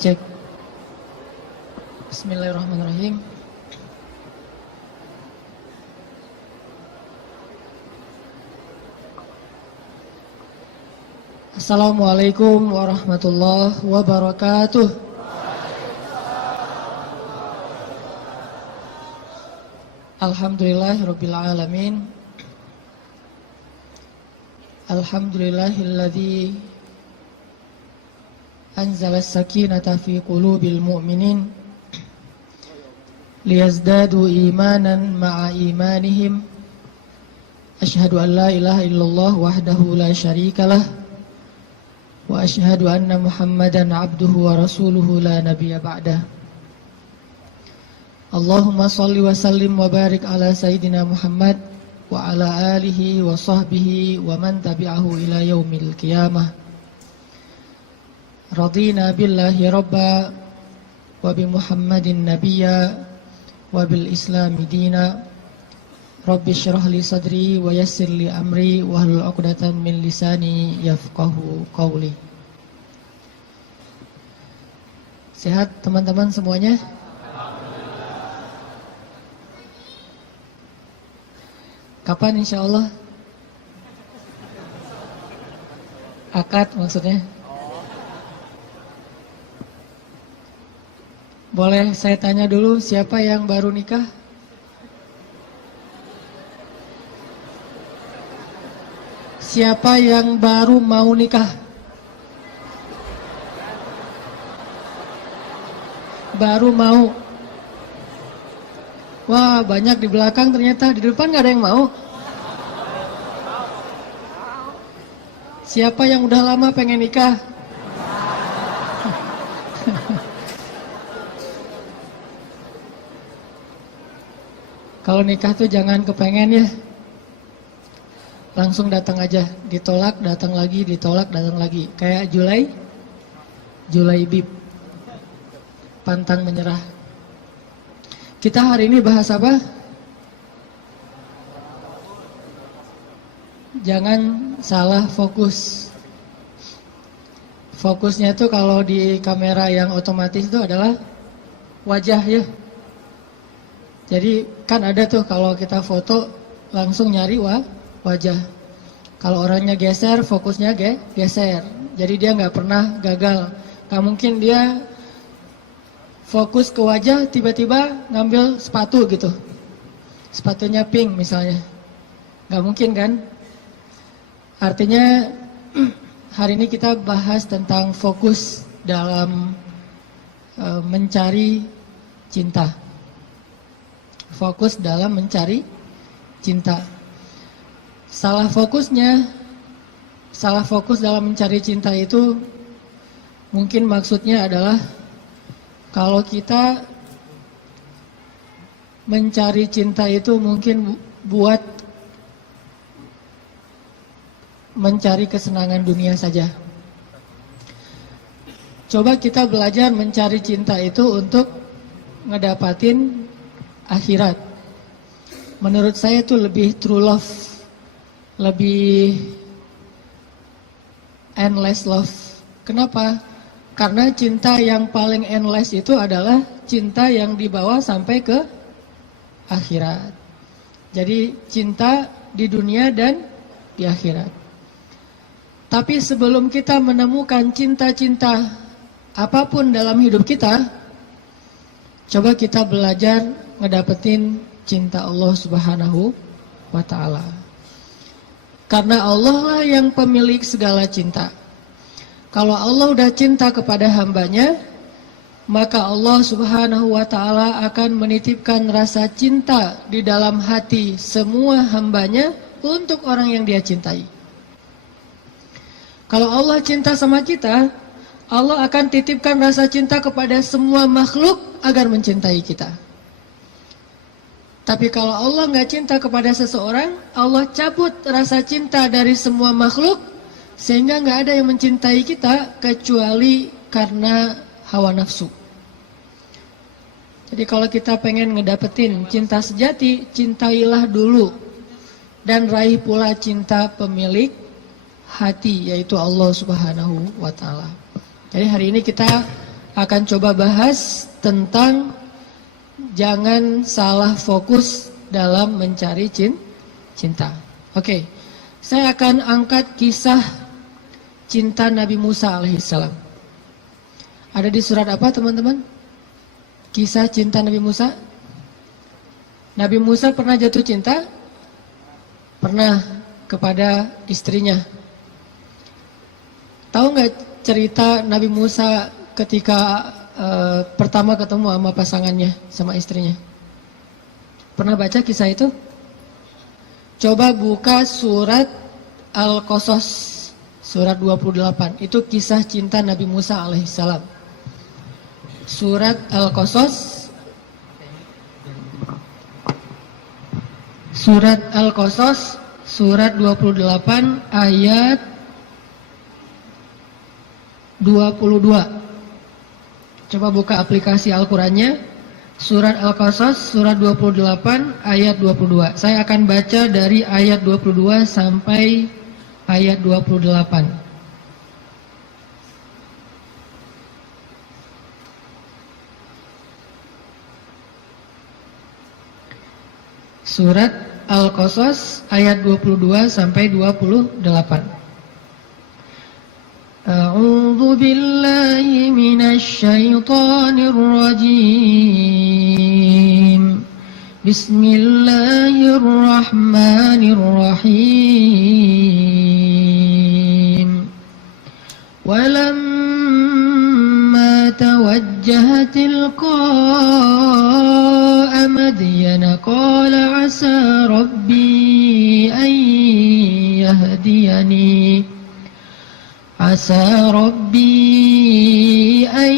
Cek. Bismillahirrahmanirrahim. Assalamualaikum warahmatullahi wabarakatuh. Alhamdulillahirabbil alamin. Alhamdulillahilladzi anzala as-sakinata fi qulubil mu'minin liyazdadu imanan ma'a imanihim. Asyhadu an la ilaha illallah wahdahu la syarikalah wa asyhadu anna Muhammadan abduhu wa rasuluhu la nabiyya ba'dah. Allahumma salli wa sallim wa barik ala sayyidina Muhammad wa ala alihi wa sahbihi wa man tabi'ahu ila yaumil qiyamah. Radina billahi rabba wa bi Muhammadin nabiyya wa bil islami dina. Rabbi syrah li sadri wa yassir li amri wa hlul 'uqdatam min lisani yafqahu qawli. Sehat teman-teman semuanya? Kapan insyaallah? Akad maksudnya? Boleh saya tanya dulu, siapa yang baru nikah? Siapa yang baru mau nikah? Baru mau. Wah, banyak di belakang ternyata. Di depan gak ada yang mau. Siapa yang udah lama pengen nikah? Kalau nikah tuh jangan kepengen ya. Langsung datang aja, ditolak datang lagi, ditolak datang lagi. Kayak Julaibib, pantang menyerah. Kita hari ini bahas apa? Jangan salah fokus. Fokusnya tuh kalau di kamera yang otomatis itu adalah wajah ya. Jadi kan ada tuh kalau kita foto langsung nyari wajah. Kalau orangnya geser, fokusnya geser. Jadi dia nggak pernah gagal. Nggak mungkin dia fokus ke wajah, tiba-tiba ngambil sepatu gitu. Sepatunya pink misalnya. Nggak mungkin kan? Artinya hari ini kita bahas tentang fokus dalam mencari cinta. Fokus dalam mencari cinta. Salah fokus dalam mencari cinta itu mungkin maksudnya adalah kalau kita mencari cinta itu mungkin buat mencari kesenangan dunia saja. Coba kita belajar mencari cinta itu untuk ngedapatin akhirat. Menurut saya itu lebih true love. Lebih endless love. Kenapa? Karena cinta yang paling endless itu adalah cinta yang dibawa sampai ke akhirat. Jadi cinta di dunia dan di akhirat. Tapi sebelum kita menemukan cinta-cinta apapun dalam hidup kita, coba kita belajar ngedapetin cinta Allah Subhanahu wa ta'ala. Karena Allah lah yang pemilik segala cinta. Kalau Allah udah cinta kepada hambanya, maka Allah Subhanahu wa ta'ala akan menitipkan rasa cinta di dalam hati semua hambanya untuk orang yang dia cintai. Kalau Allah cinta sama kita, Allah akan titipkan rasa cinta kepada semua makhluk agar mencintai kita. Tapi kalau Allah nggak cinta kepada seseorang, Allah cabut rasa cinta dari semua makhluk, sehingga nggak ada yang mencintai kita kecuali karena hawa nafsu. Jadi kalau kita pengen ngedapetin cinta sejati, cintailah dulu dan raih pula cinta pemilik hati, yaitu Allah Subhanahu wa ta'ala. Jadi hari ini kita akan coba bahas tentang jangan salah fokus dalam mencari cinta. Oke, saya akan angkat kisah cinta Nabi Musa alaihissalam. Ada di surat apa teman-teman? Kisah cinta Nabi Musa. Nabi Musa pernah jatuh cinta? Pernah kepada istrinya. Tahu nggak cerita Nabi Musa ketika pertama ketemu sama pasangannya, sama istrinya? Pernah baca kisah itu? Coba buka surat Al-Qasas, surat 28. Itu kisah cinta Nabi Musa alaihissalam. Surat Al-Qasas, surat Al-Qasas, surat 28 ayat 22. Coba buka aplikasi Al-Qurannya, surat Al-Qasas, surat 28, ayat 22. Saya akan baca dari ayat 22 sampai ayat 28. Surat Al-Qasas, ayat 22 sampai 28. A'udzu billahi minasy syaithanir rajim. Bismillahirrahmanirrahim. Walamma tawajjaha tilqa'a Madyana qala 'asa rabbi an yahdiyani. عسى ربي أن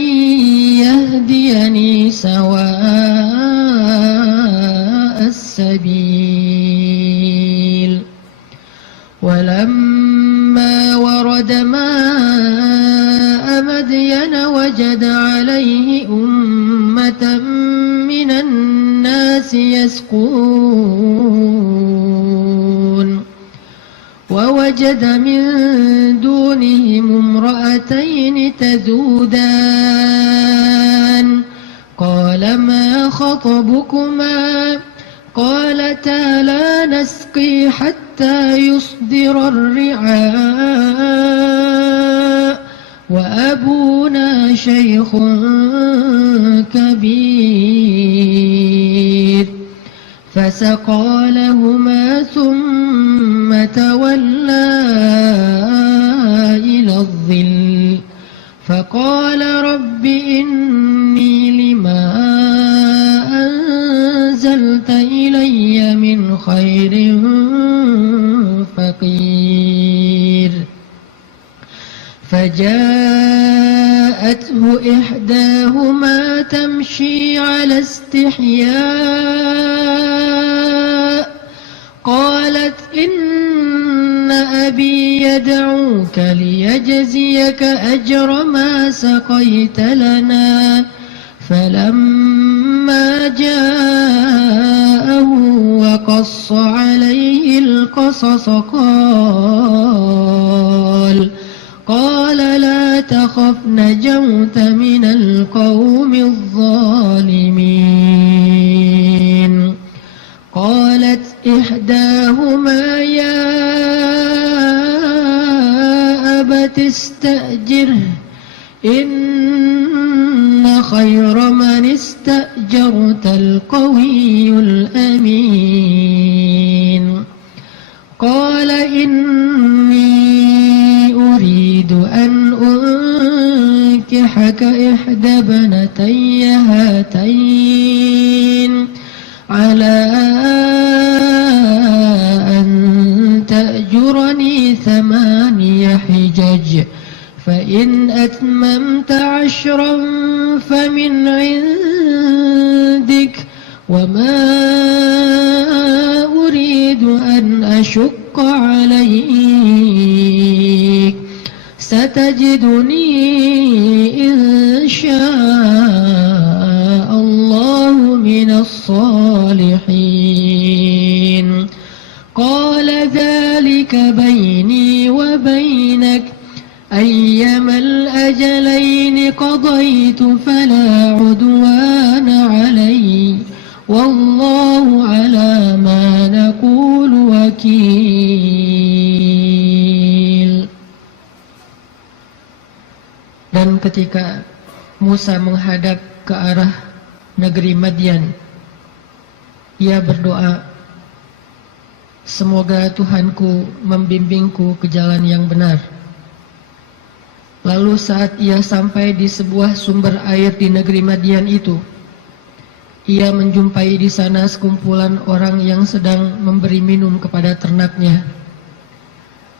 يهديني سواء السبيل ولما ورد ماء مدين وجد عليه أمة من الناس يسقون ووجد من دونهم امرأتين تذودان قال ما خطبكما قالتا لا نسقي حتى يصدر الرعاء وأبونا شيخ كبير فسقى لهما ثم تولى إلى الظل فقال رب إني لما أنزلت إلي من خير فقير فجاءته إحداهما تمشي على استحياء قالت إن أبي يدعوك ليجزيك أجر ما سقيت لنا فلما جاءه وقص عليه القصص قال لا تخف نجوت من القوم الظالمين قالت إحداهما يا أبت استأجره إن خير من استأجرت القوي الأمين قال إني أريد أن أنكحك إحدى ابنتي هاتين على أن تأجرني 8 حجج فإن أتممت 10 فمن عندك وما أريد أن أشق عليك ستجدني إن شاء الله من الصالحين قال ذلك بيني وبينك أيما الأجلين قضيت فلا عدوان علي والله على ما نقول وكيل. Dan ketika Musa menghadap ke arah negeri Madian, ia berdoa, semoga Tuhanku membimbingku ke jalan yang benar. Lalu saat ia sampai di sebuah sumber air di negeri Madian itu, ia menjumpai di sana sekumpulan orang yang sedang memberi minum kepada ternaknya.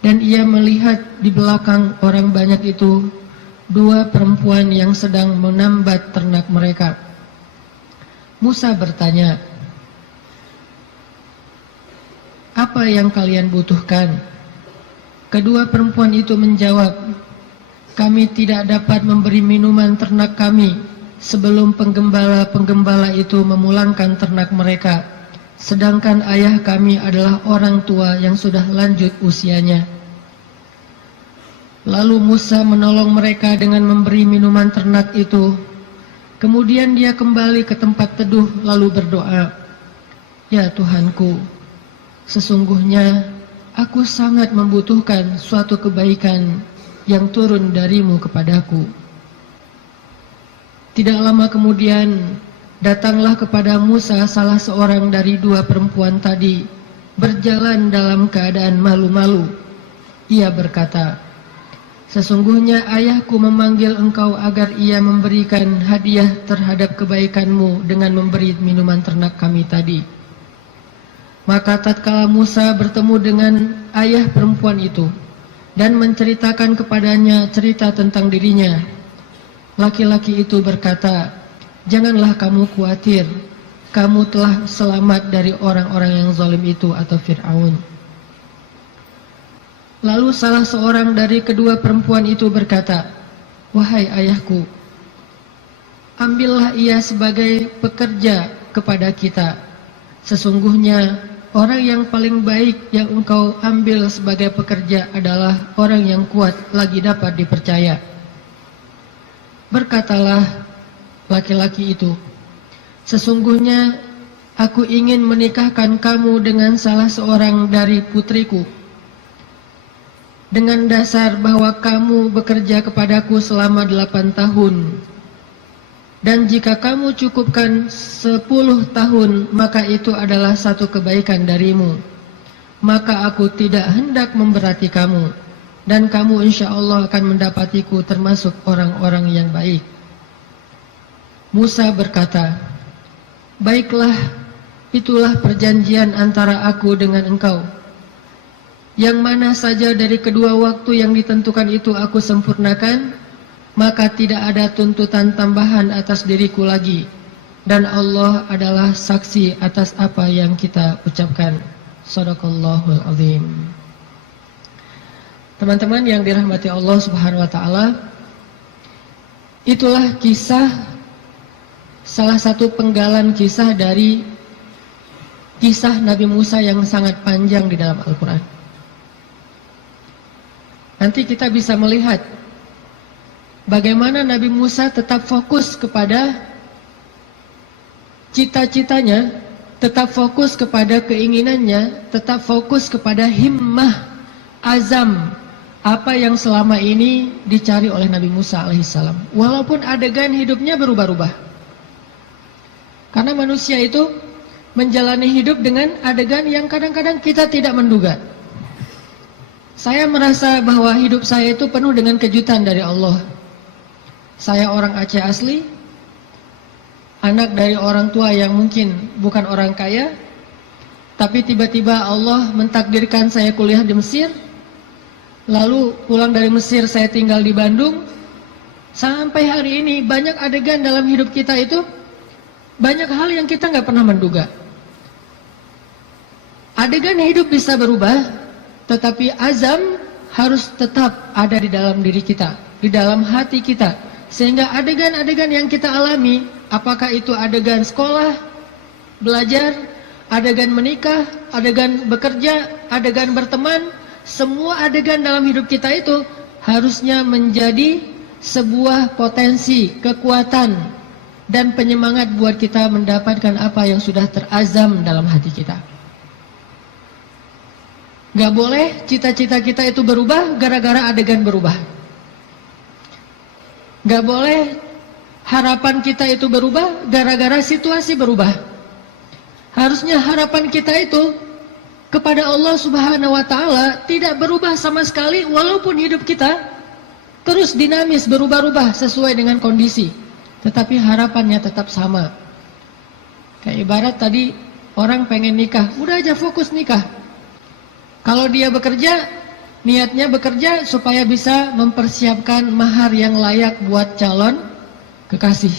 Dan ia melihat di belakang orang banyak itu dua perempuan yang sedang menambat ternak mereka. Musa bertanya, "Apa yang kalian butuhkan?" Kedua perempuan itu menjawab, "Kami tidak dapat memberi minuman ternak kami sebelum penggembala-penggembala itu memulangkan ternak mereka, sedangkan ayah kami adalah orang tua yang sudah lanjut usianya." Lalu Musa menolong mereka dengan memberi minuman ternak itu. Kemudian dia kembali ke tempat teduh lalu berdoa, "Ya Tuhanku, sesungguhnya aku sangat membutuhkan suatu kebaikan yang turun darimu kepadaku." Tidak lama kemudian datanglah kepada Musa salah seorang dari dua perempuan tadi, berjalan dalam keadaan malu-malu. Ia berkata, "Sesungguhnya ayahku memanggil engkau agar ia memberikan hadiah terhadap kebaikanmu dengan memberi minuman ternak kami tadi." Maka tatkala Musa bertemu dengan ayah perempuan itu dan menceritakan kepadanya cerita tentang dirinya, laki-laki itu berkata, "Janganlah kamu khawatir, kamu telah selamat dari orang-orang yang zalim itu atau Fir'aun." Lalu salah seorang dari kedua perempuan itu berkata, "Wahai ayahku, ambillah ia sebagai pekerja kepada kita. Sesungguhnya orang yang paling baik yang engkau ambil sebagai pekerja adalah orang yang kuat lagi dapat dipercaya." Berkatalah laki-laki itu, "Sesungguhnya aku ingin menikahkan kamu dengan salah seorang dari putriku, dengan dasar bahwa kamu bekerja kepadaku selama 8 tahun. Dan jika kamu cukupkan 10 tahun, maka itu adalah satu kebaikan darimu. Maka aku tidak hendak memberati kamu, dan kamu insya Allah akan mendapatiku termasuk orang-orang yang baik." Musa berkata, "Baiklah, itulah perjanjian antara aku dengan engkau. Yang mana saja dari kedua waktu yang ditentukan itu aku sempurnakan, maka tidak ada tuntutan tambahan atas diriku lagi, dan Allah adalah saksi atas apa yang kita ucapkan." Shadaqallahul azim. Teman-teman yang dirahmati Allah Subhanahu wa taala, itulah kisah, salah satu penggalan kisah dari kisah Nabi Musa yang sangat panjang di dalam Al-Qur'an. Nanti kita bisa melihat bagaimana Nabi Musa tetap fokus kepada cita-citanya, tetap fokus kepada keinginannya, tetap fokus kepada himmah, azam, apa yang selama ini dicari oleh Nabi Musa alaihissalam. Walaupun adegan hidupnya berubah-ubah. Karena manusia itu menjalani hidup dengan adegan yang kadang-kadang kita tidak menduga. Saya merasa bahwa hidup saya itu penuh dengan kejutan dari Allah. Saya orang Aceh asli, anak dari orang tua yang mungkin bukan orang kaya, tapi tiba-tiba Allah mentakdirkan saya kuliah di Mesir. Lalu pulang dari Mesir saya tinggal di Bandung. Sampai hari ini banyak adegan dalam hidup kita itu, banyak hal yang kita nggak pernah menduga. Adegan hidup bisa berubah, tetapi azam harus tetap ada di dalam diri kita, di dalam hati kita. Sehingga adegan-adegan yang kita alami, apakah itu adegan sekolah, belajar, adegan menikah, adegan bekerja, adegan berteman, semua adegan dalam hidup kita itu harusnya menjadi sebuah potensi, kekuatan, dan penyemangat buat kita mendapatkan apa yang sudah terazam dalam hati kita. Gak boleh cita-cita kita itu berubah gara-gara adegan berubah. Gak boleh harapan kita itu berubah gara-gara situasi berubah. Harusnya harapan kita itu kepada Allah Subhanahu wa Ta'ala tidak berubah sama sekali, walaupun hidup kita terus dinamis, berubah-ubah sesuai dengan kondisi, tetapi harapannya tetap sama. Kayak ibarat tadi orang pengen nikah, udah aja fokus nikah. Kalau dia bekerja, niatnya bekerja supaya bisa mempersiapkan mahar yang layak buat calon kekasih.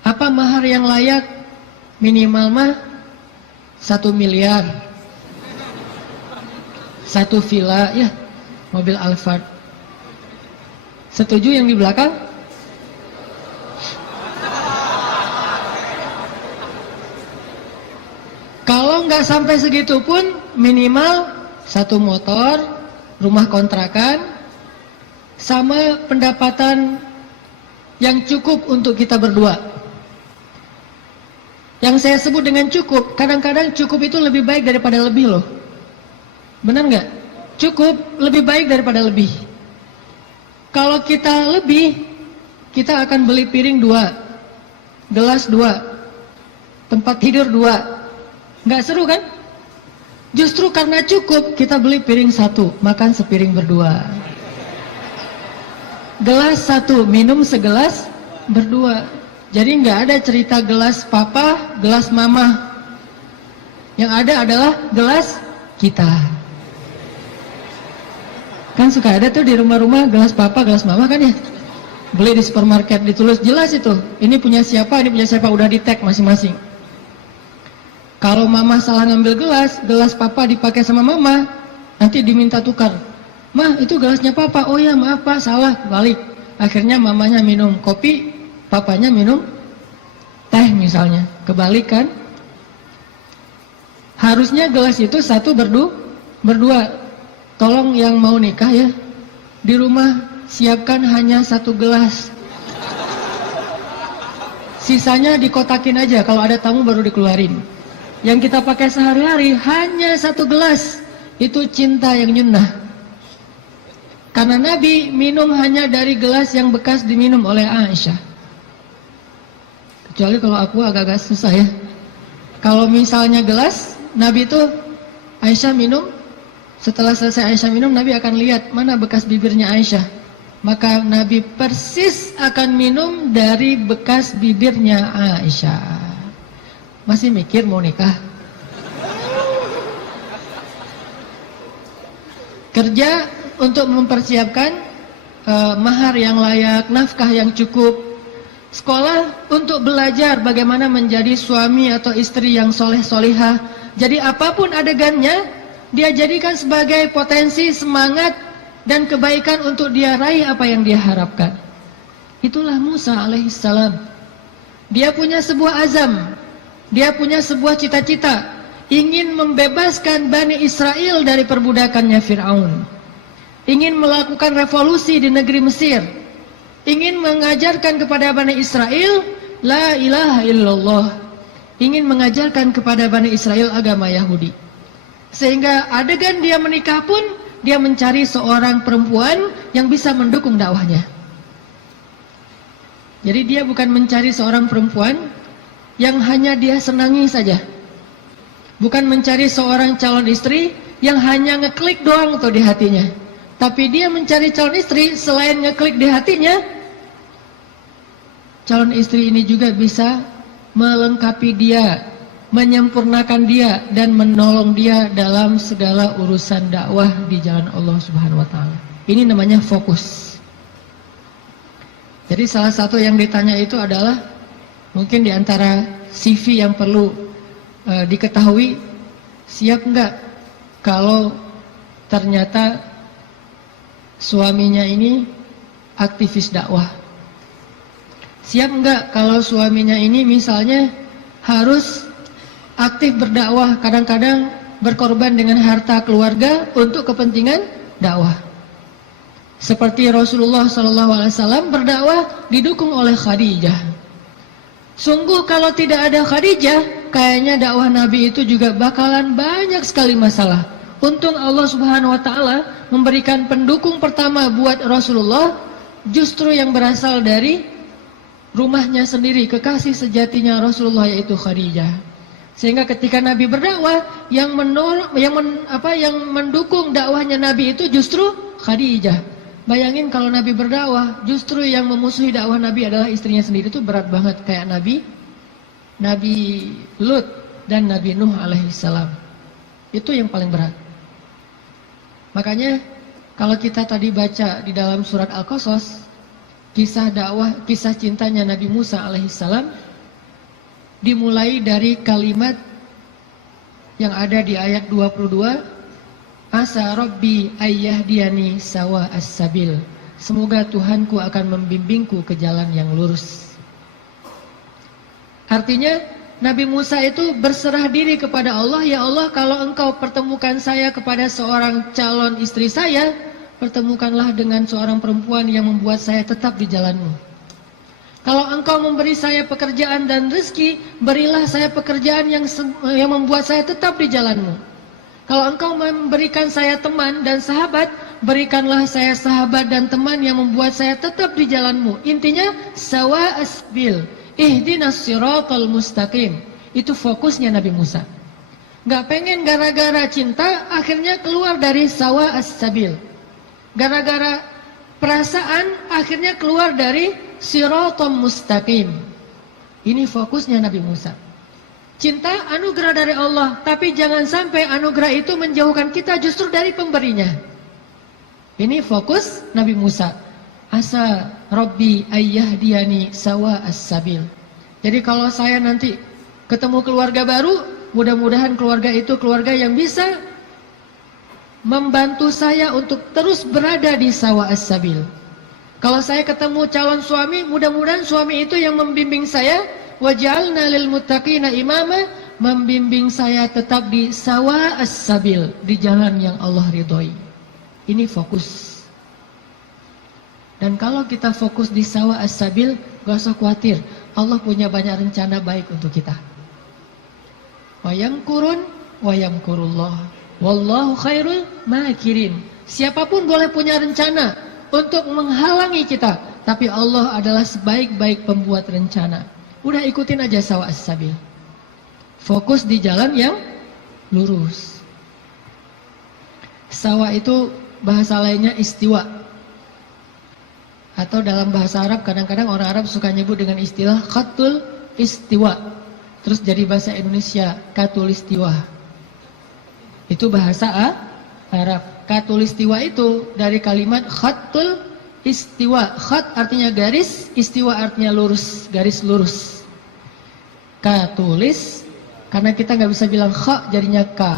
Apa mahar yang layak? Minimal mah 1 miliar, 1 villa, ya, mobil Alphard. Setuju yang di belakang? Kalau nggak sampai segitu pun minimal 1 motor, rumah kontrakan, sama pendapatan yang cukup untuk kita berdua. Yang saya sebut dengan cukup, kadang-kadang cukup itu lebih baik daripada lebih loh. Benar nggak? Cukup lebih baik daripada lebih. Kalau kita lebih, kita akan beli piring 2, gelas 2, tempat tidur 2. Nggak seru kan? Justru karena cukup, kita beli piring 1, makan sepiring berdua. Gelas 1, minum segelas berdua. Jadi nggak ada cerita gelas papa, gelas mama. Yang ada adalah gelas kita. Kan suka ada tuh di rumah-rumah gelas papa, gelas mama kan ya. Beli di supermarket, ditulis jelas itu. Ini punya siapa, udah di tag masing-masing. Kalau mama salah ngambil gelas, gelas papa dipakai sama mama, nanti diminta tukar. Mah, itu gelasnya papa. Oh ya, maaf pak, salah, balik. Akhirnya mamanya minum kopi, papanya minum teh misalnya. Kebalik kan? Harusnya gelas itu 1 berdua. Tolong yang mau nikah ya, di rumah siapkan hanya 1 gelas. Sisanya dikotakin aja, kalau ada tamu baru dikeluarin. Yang kita pakai sehari-hari hanya 1 gelas. Itu cinta yang nyunnah. Karena Nabi minum hanya dari gelas yang bekas diminum oleh Aisyah. Kecuali kalau aku agak-agak susah ya. Kalau misalnya gelas, Nabi itu Aisyah minum, setelah selesai Aisyah minum, Nabi akan lihat mana bekas bibirnya Aisyah. Maka Nabi persis akan minum dari bekas bibirnya Aisyah. Masih mikir mau nikah? Kerja untuk mempersiapkan mahar yang layak, nafkah yang cukup. Sekolah untuk belajar bagaimana menjadi suami atau istri yang soleh-solihah. Jadi apapun adegannya, dia jadikan sebagai potensi, semangat, dan kebaikan untuk dia raih apa yang dia harapkan. Itulah Musa alaihissalam. Dia punya sebuah azam, dia punya sebuah cita-cita, ingin membebaskan Bani Israel dari perbudakannya Fir'aun. Ingin melakukan revolusi di negeri Mesir, ingin mengajarkan kepada Bani Israel la ilaha illallah, ingin mengajarkan kepada Bani Israel agama Yahudi. Sehingga adegan dia menikah pun, dia mencari seorang perempuan yang bisa mendukung dakwahnya. Jadi dia bukan mencari seorang perempuan yang hanya dia senangi saja, bukan mencari seorang calon istri yang hanya ngeklik doang tuh di hatinya. Tapi dia mencari calon istri, selain ngeklik di hatinya, calon istri ini juga bisa melengkapi dia, menyempurnakan dia, dan menolong dia dalam segala urusan dakwah di jalan Allah Subhanahu wa Ta'ala. Ini namanya fokus. Jadi salah satu yang ditanya itu adalah, mungkin di antara CV yang perlu diketahui, siap nggak kalau ternyata suaminya ini aktivis dakwah? Siap nggak kalau suaminya ini misalnya harus aktif berdakwah, kadang-kadang berkorban dengan harta keluarga untuk kepentingan dakwah? Seperti Rasulullah SAW berdakwah didukung oleh Khadijah. Sungguh kalau tidak ada Khadijah, kayaknya dakwah Nabi itu juga bakalan banyak sekali masalah. Untung Allah Subhanahu wa taala memberikan pendukung pertama buat Rasulullah justru yang berasal dari rumahnya sendiri, kekasih sejatinya Rasulullah, yaitu Khadijah. Sehingga ketika Nabi berdakwah, yang mendukung dakwahnya Nabi itu justru Khadijah. Bayangin kalau Nabi berdakwah, justru yang memusuhi dakwah Nabi adalah istrinya sendiri, itu berat banget. Kayak Nabi Lut dan Nabi Nuh alaihissalam. Itu yang paling berat. Makanya kalau kita tadi baca di dalam surat Al-Qasas, kisah dakwah, kisah cintanya Nabi Musa alaihissalam, dimulai dari kalimat yang ada di ayat 22, Asa Rabbi ayyahdiyani sawa as-sabil. Semoga Tuhanku akan membimbingku ke jalan yang lurus. Artinya Nabi Musa itu berserah diri kepada Allah. Ya Allah, kalau engkau pertemukan saya kepada seorang calon istri saya, pertemukanlah dengan seorang perempuan yang membuat saya tetap di jalanmu. Kalau engkau memberi saya pekerjaan dan rezeki, berilah saya pekerjaan yang membuat saya tetap di jalanmu. Kalau engkau memberikan saya teman dan sahabat, berikanlah saya sahabat dan teman yang membuat saya tetap di jalanmu. Intinya, sawa asbil, ihdinas siratal mustaqim. Itu fokusnya Nabi Musa. Gak pengen gara-gara cinta, akhirnya keluar dari sawa as-sabil. Gara-gara perasaan, akhirnya keluar dari siratal mustaqim. Ini fokusnya Nabi Musa. Cinta anugerah dari Allah, tapi jangan sampai anugerah itu menjauhkan kita justru dari pemberinya. Ini fokus Nabi Musa. Asa Rabbi ayyahdiyani sawa as-sabil. Jadi kalau saya nanti ketemu keluarga baru, mudah-mudahan keluarga itu keluarga yang bisa membantu saya untuk terus berada di sawa as-sabil. Kalau saya ketemu calon suami, mudah-mudahan suami itu yang membimbing saya, waj'alna lil muttaqina imama, membimbing saya tetap di sawa as-sabil, di jalan yang Allah ridhoi. Ini fokus. Dan kalau kita fokus di sawa as-sabil, gak usah khawatir, Allah punya banyak rencana baik untuk kita. Wa yamkurun wa yamkurullah, wallahu khairul makirin. Siapapun boleh punya rencana untuk menghalangi kita, tapi Allah adalah sebaik-baik pembuat rencana. Udah ikutin aja sawa as-sabil. Fokus di jalan yang lurus. Sawa itu bahasa lainnya istiwa. Atau dalam bahasa Arab kadang-kadang orang Arab suka nyebut dengan istilah khatul istiwa. Terus jadi bahasa Indonesia katulistiwa. Itu bahasa Arab. Katulistiwa itu dari kalimat khatul istiwa. Khat artinya garis, istiwa artinya lurus, garis lurus. Katulis, karena kita nggak bisa bilang kha jadinya ka.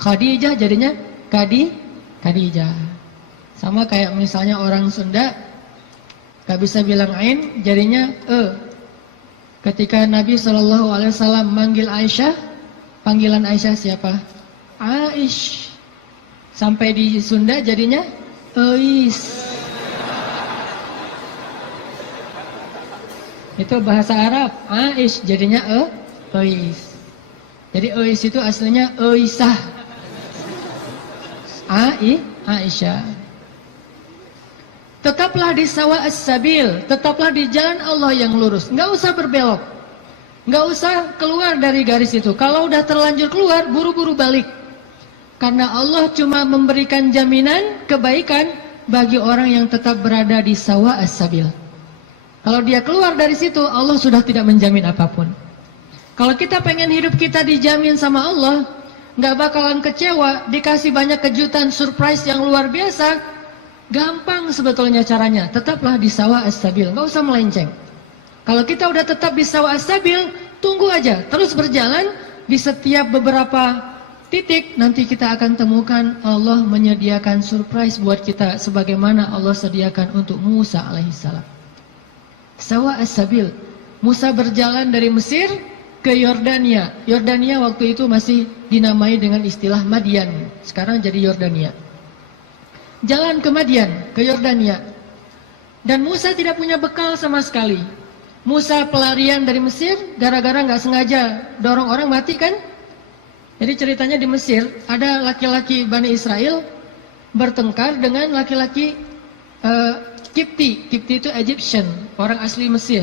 Khadijah jadinya Khadijah. Sama kayak misalnya orang Sunda nggak bisa bilang ain jadinya e. Ketika Nabi SAW manggil Aisyah, panggilan Aisyah siapa? Aish. Sampai di Sunda jadinya Eis. Itu bahasa Arab. Aish jadinya Eis. Jadi Eis itu aslinya Eisah. Aisyah. Tetaplah di sawa as-sabil, tetaplah di jalan Allah yang lurus. Nggak usah berbelok, nggak usah keluar dari garis itu. Kalau udah terlanjur keluar, buru-buru balik. Karena Allah cuma memberikan jaminan kebaikan bagi orang yang tetap berada di sawa as-sabil. Kalau dia keluar dari situ, Allah sudah tidak menjamin apapun. Kalau kita pengen hidup kita dijamin sama Allah, nggak bakalan kecewa, dikasih banyak kejutan, surprise yang luar biasa. Gampang sebetulnya caranya, tetaplah di sawa as-sabil, nggak usah melenceng. Kalau kita udah tetap di sawa as-sabil, tunggu aja, terus berjalan. Di setiap beberapa titik nanti kita akan temukan Allah menyediakan surprise buat kita, sebagaimana Allah sediakan untuk Musa alaihissalam. Sawa as-sabil, Musa berjalan dari Mesir ke Yordania. Yordania waktu itu masih dinamai dengan istilah Madian, sekarang jadi Yordania. jalan ke Madian, ke Yordania. Dan Musa tidak punya bekal sama sekali. Musa pelarian dari Mesir gara-gara nggak sengaja dorong orang mati kan? Jadi ceritanya di Mesir ada laki-laki Bani Israel bertengkar dengan laki-laki Kipti. Kipti itu Egyptian, orang asli Mesir.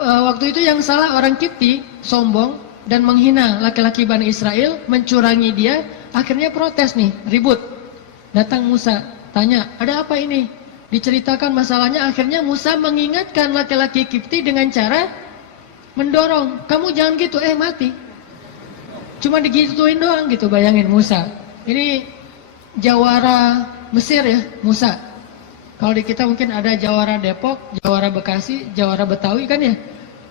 Waktu itu yang salah orang Kipti, sombong dan menghina laki-laki Bani Israel, mencurangi dia, akhirnya protes nih, ribut. Datang Musa, tanya, ada apa ini? Diceritakan masalahnya, akhirnya Musa mengingatkan laki-laki Kipti dengan cara mendorong, kamu jangan gitu, mati. Cuma digituin doang gitu, bayangin Musa. Ini jawara Mesir ya, Musa. Kalau di kita mungkin ada jawara Depok, jawara Bekasi, jawara Betawi kan ya.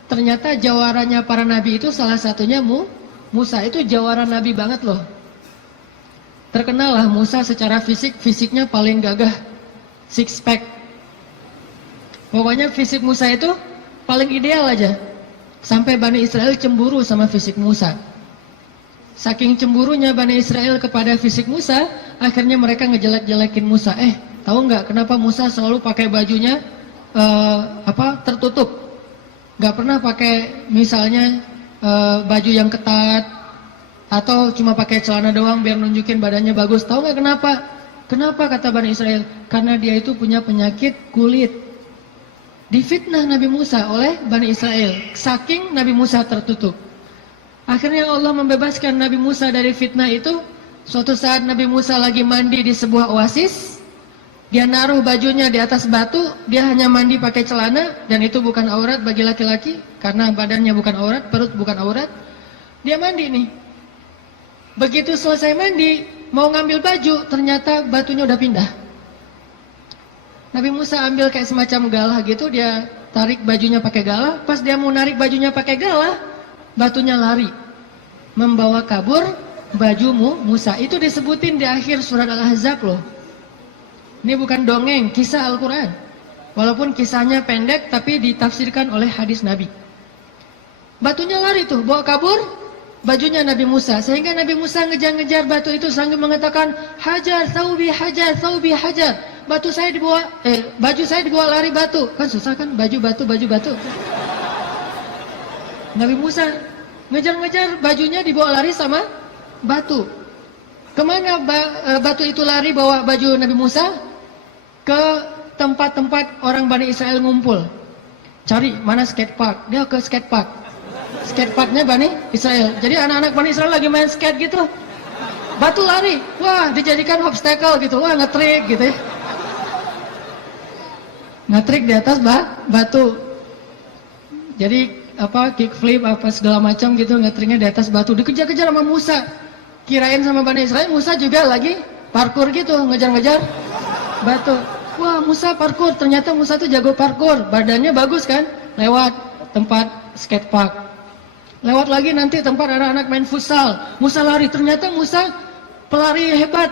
Ternyata jawaranya para nabi itu salah satunya Musa, itu jawara nabi banget loh. Terkenal lah Musa secara fisiknya paling gagah. Six pack. Pokoknya fisik Musa itu paling ideal aja. Sampai Bani Israel cemburu sama fisik Musa. Saking cemburunya Bani Israel kepada fisik Musa, akhirnya mereka ngejelek-jelekin Musa. Tahu nggak kenapa Musa selalu pakai bajunya tertutup? Nggak pernah pakai misalnya baju yang ketat atau cuma pakai celana doang biar nunjukin badannya bagus. Tahu nggak kenapa? Kenapa kata Bani Israel? Karena dia itu punya penyakit kulit. Difitnah Nabi Musa oleh Bani Israel. Saking Nabi Musa tertutup. Akhirnya Allah membebaskan Nabi Musa dari fitnah itu. Suatu saat Nabi Musa lagi mandi di sebuah oasis. Dia naruh bajunya di atas batu. Dia hanya mandi pakai celana. Dan itu bukan aurat bagi laki-laki. Karena badannya bukan aurat, perut bukan aurat. Dia mandi nih. Begitu selesai mandi, mau ngambil baju, ternyata batunya udah pindah. Nabi Musa ambil kayak semacam galah gitu, dia tarik bajunya pakai galah. Pas dia mau narik bajunya pakai galah, batunya lari, membawa kabur baju Musa. Itu disebutin di akhir surat Al-Ahzab loh. Ini bukan dongeng, kisah Al-Quran. Walaupun kisahnya pendek, tapi ditafsirkan oleh hadis Nabi. Batunya lari tuh, bawa kabur bajunya Nabi Musa, sehingga Nabi Musa ngejar-ngejar batu itu sambil mengatakan hajar, saubi hajar, saubi hajar. Batu saya dibawa, baju saya dibawa lari batu. Kan susah kan, baju batu, baju batu. Nabi Musa ngejar-ngejar bajunya dibawa lari sama batu. Kemana batu itu lari bawa baju Nabi Musa? Ke tempat-tempat orang Bani Israel ngumpul. Cari mana skate park, dia ke skate park. Skate parknya Bani Israel. Jadi anak-anak Bani Israel lagi main skate gitu. Batu lari. Wah, dijadikan obstacle gitu. Wah, ngetrik gitu ya. Ngetrik di atas batu. Jadi kickflip segala macam gitu, ngetriknya di atas batu. Dikejar-kejar sama Musa. Kirain sama Bani Israel, Musa juga lagi parkur gitu, ngejar-ngejar batu. Wah, Musa parkur. Ternyata Musa tuh jago parkur. Badannya bagus kan? Lewat tempat skate park. Lewat lagi nanti tempat anak-anak main futsal. Musa lari, ternyata Musa pelari hebat,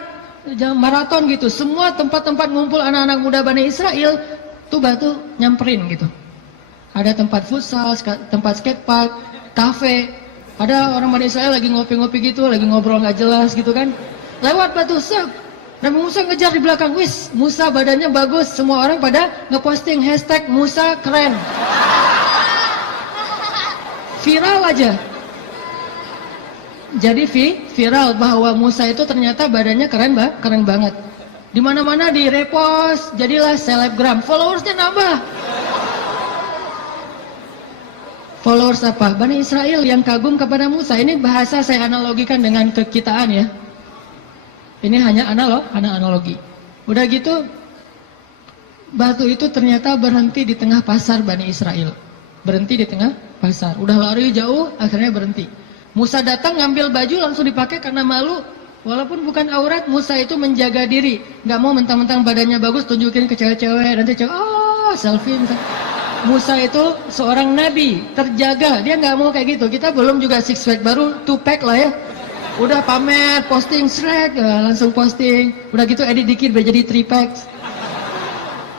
maraton gitu. Semua tempat-tempat ngumpul anak-anak muda Bani Israel, tuh batu nyamperin gitu. Ada tempat futsal, tempat skatepark, kafe. Ada orang Bani Israel lagi ngopi-ngopi gitu, lagi ngobrol nggak jelas gitu kan. Lewat batu, sep. Dan Musa ngejar di belakang. Wis, Musa badannya bagus. Semua orang pada ngeposting hashtag Musa keren. Viral aja. Jadi viral bahwa Musa itu ternyata badannya keren banget. Di mana-mana di repost, jadilah selebgram. Followersnya nambah. Followers apa? Bani Israel yang kagum kepada Musa. Ini bahasa saya analogikan dengan kekitaan ya. Ini hanya analogi. Udah gitu, batu itu ternyata berhenti di tengah pasar Bani Israel. Berhenti di tengah pasar. Udah lari jauh, akhirnya berhenti. Musa datang ngambil baju langsung dipakai karena malu. Walaupun bukan aurat, Musa itu menjaga diri. Gak mau mentang-mentang badannya bagus tunjukin ke cewek-cewek. Nanti cewek, selfie misalnya. Musa itu seorang nabi, terjaga. Dia gak mau kayak gitu. Kita belum juga six pack, baru two pack lah ya. Udah pamer, posting, langsung posting. Udah gitu edit dikit biar jadi three packs.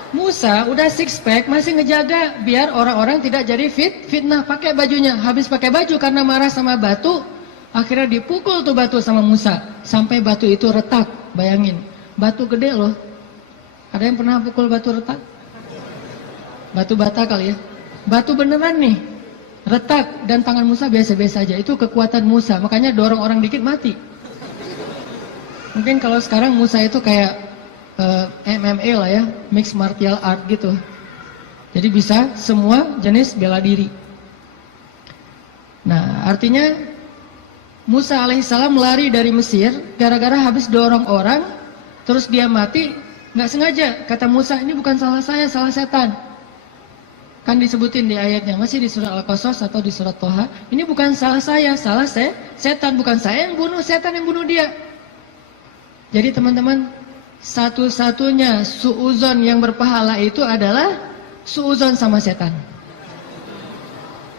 Musa udah six pack masih ngejaga biar orang-orang tidak jadi fitnah. Pakai bajunya, habis pakai baju karena marah sama batu, akhirnya dipukul tuh batu sama Musa sampai batu itu retak. bayangin. Batu gede loh. Ada yang pernah pukul batu retak? Batu bata kali ya. Batu beneran nih. Retak dan tangan Musa biasa-biasa aja. Itu kekuatan Musa. Makanya dorong orang dikit mati. Mungkin kalau sekarang Musa itu kayak MMA lah ya. Mixed martial art gitu. Jadi bisa semua jenis bela diri. Nah artinya Musa alaihissalam lari dari Mesir gara-gara habis dorong orang, terus dia mati, nggak sengaja. Kata Musa, ini bukan salah saya, salah setan. Kan disebutin di ayatnya, masih di surat Al-Qasas atau di surat Toha. Ini bukan salah saya, salah setan. Bukan saya yang bunuh, setan yang bunuh dia. Jadi teman-teman, satu-satunya suuzon yang berpahala itu adalah suuzon sama setan.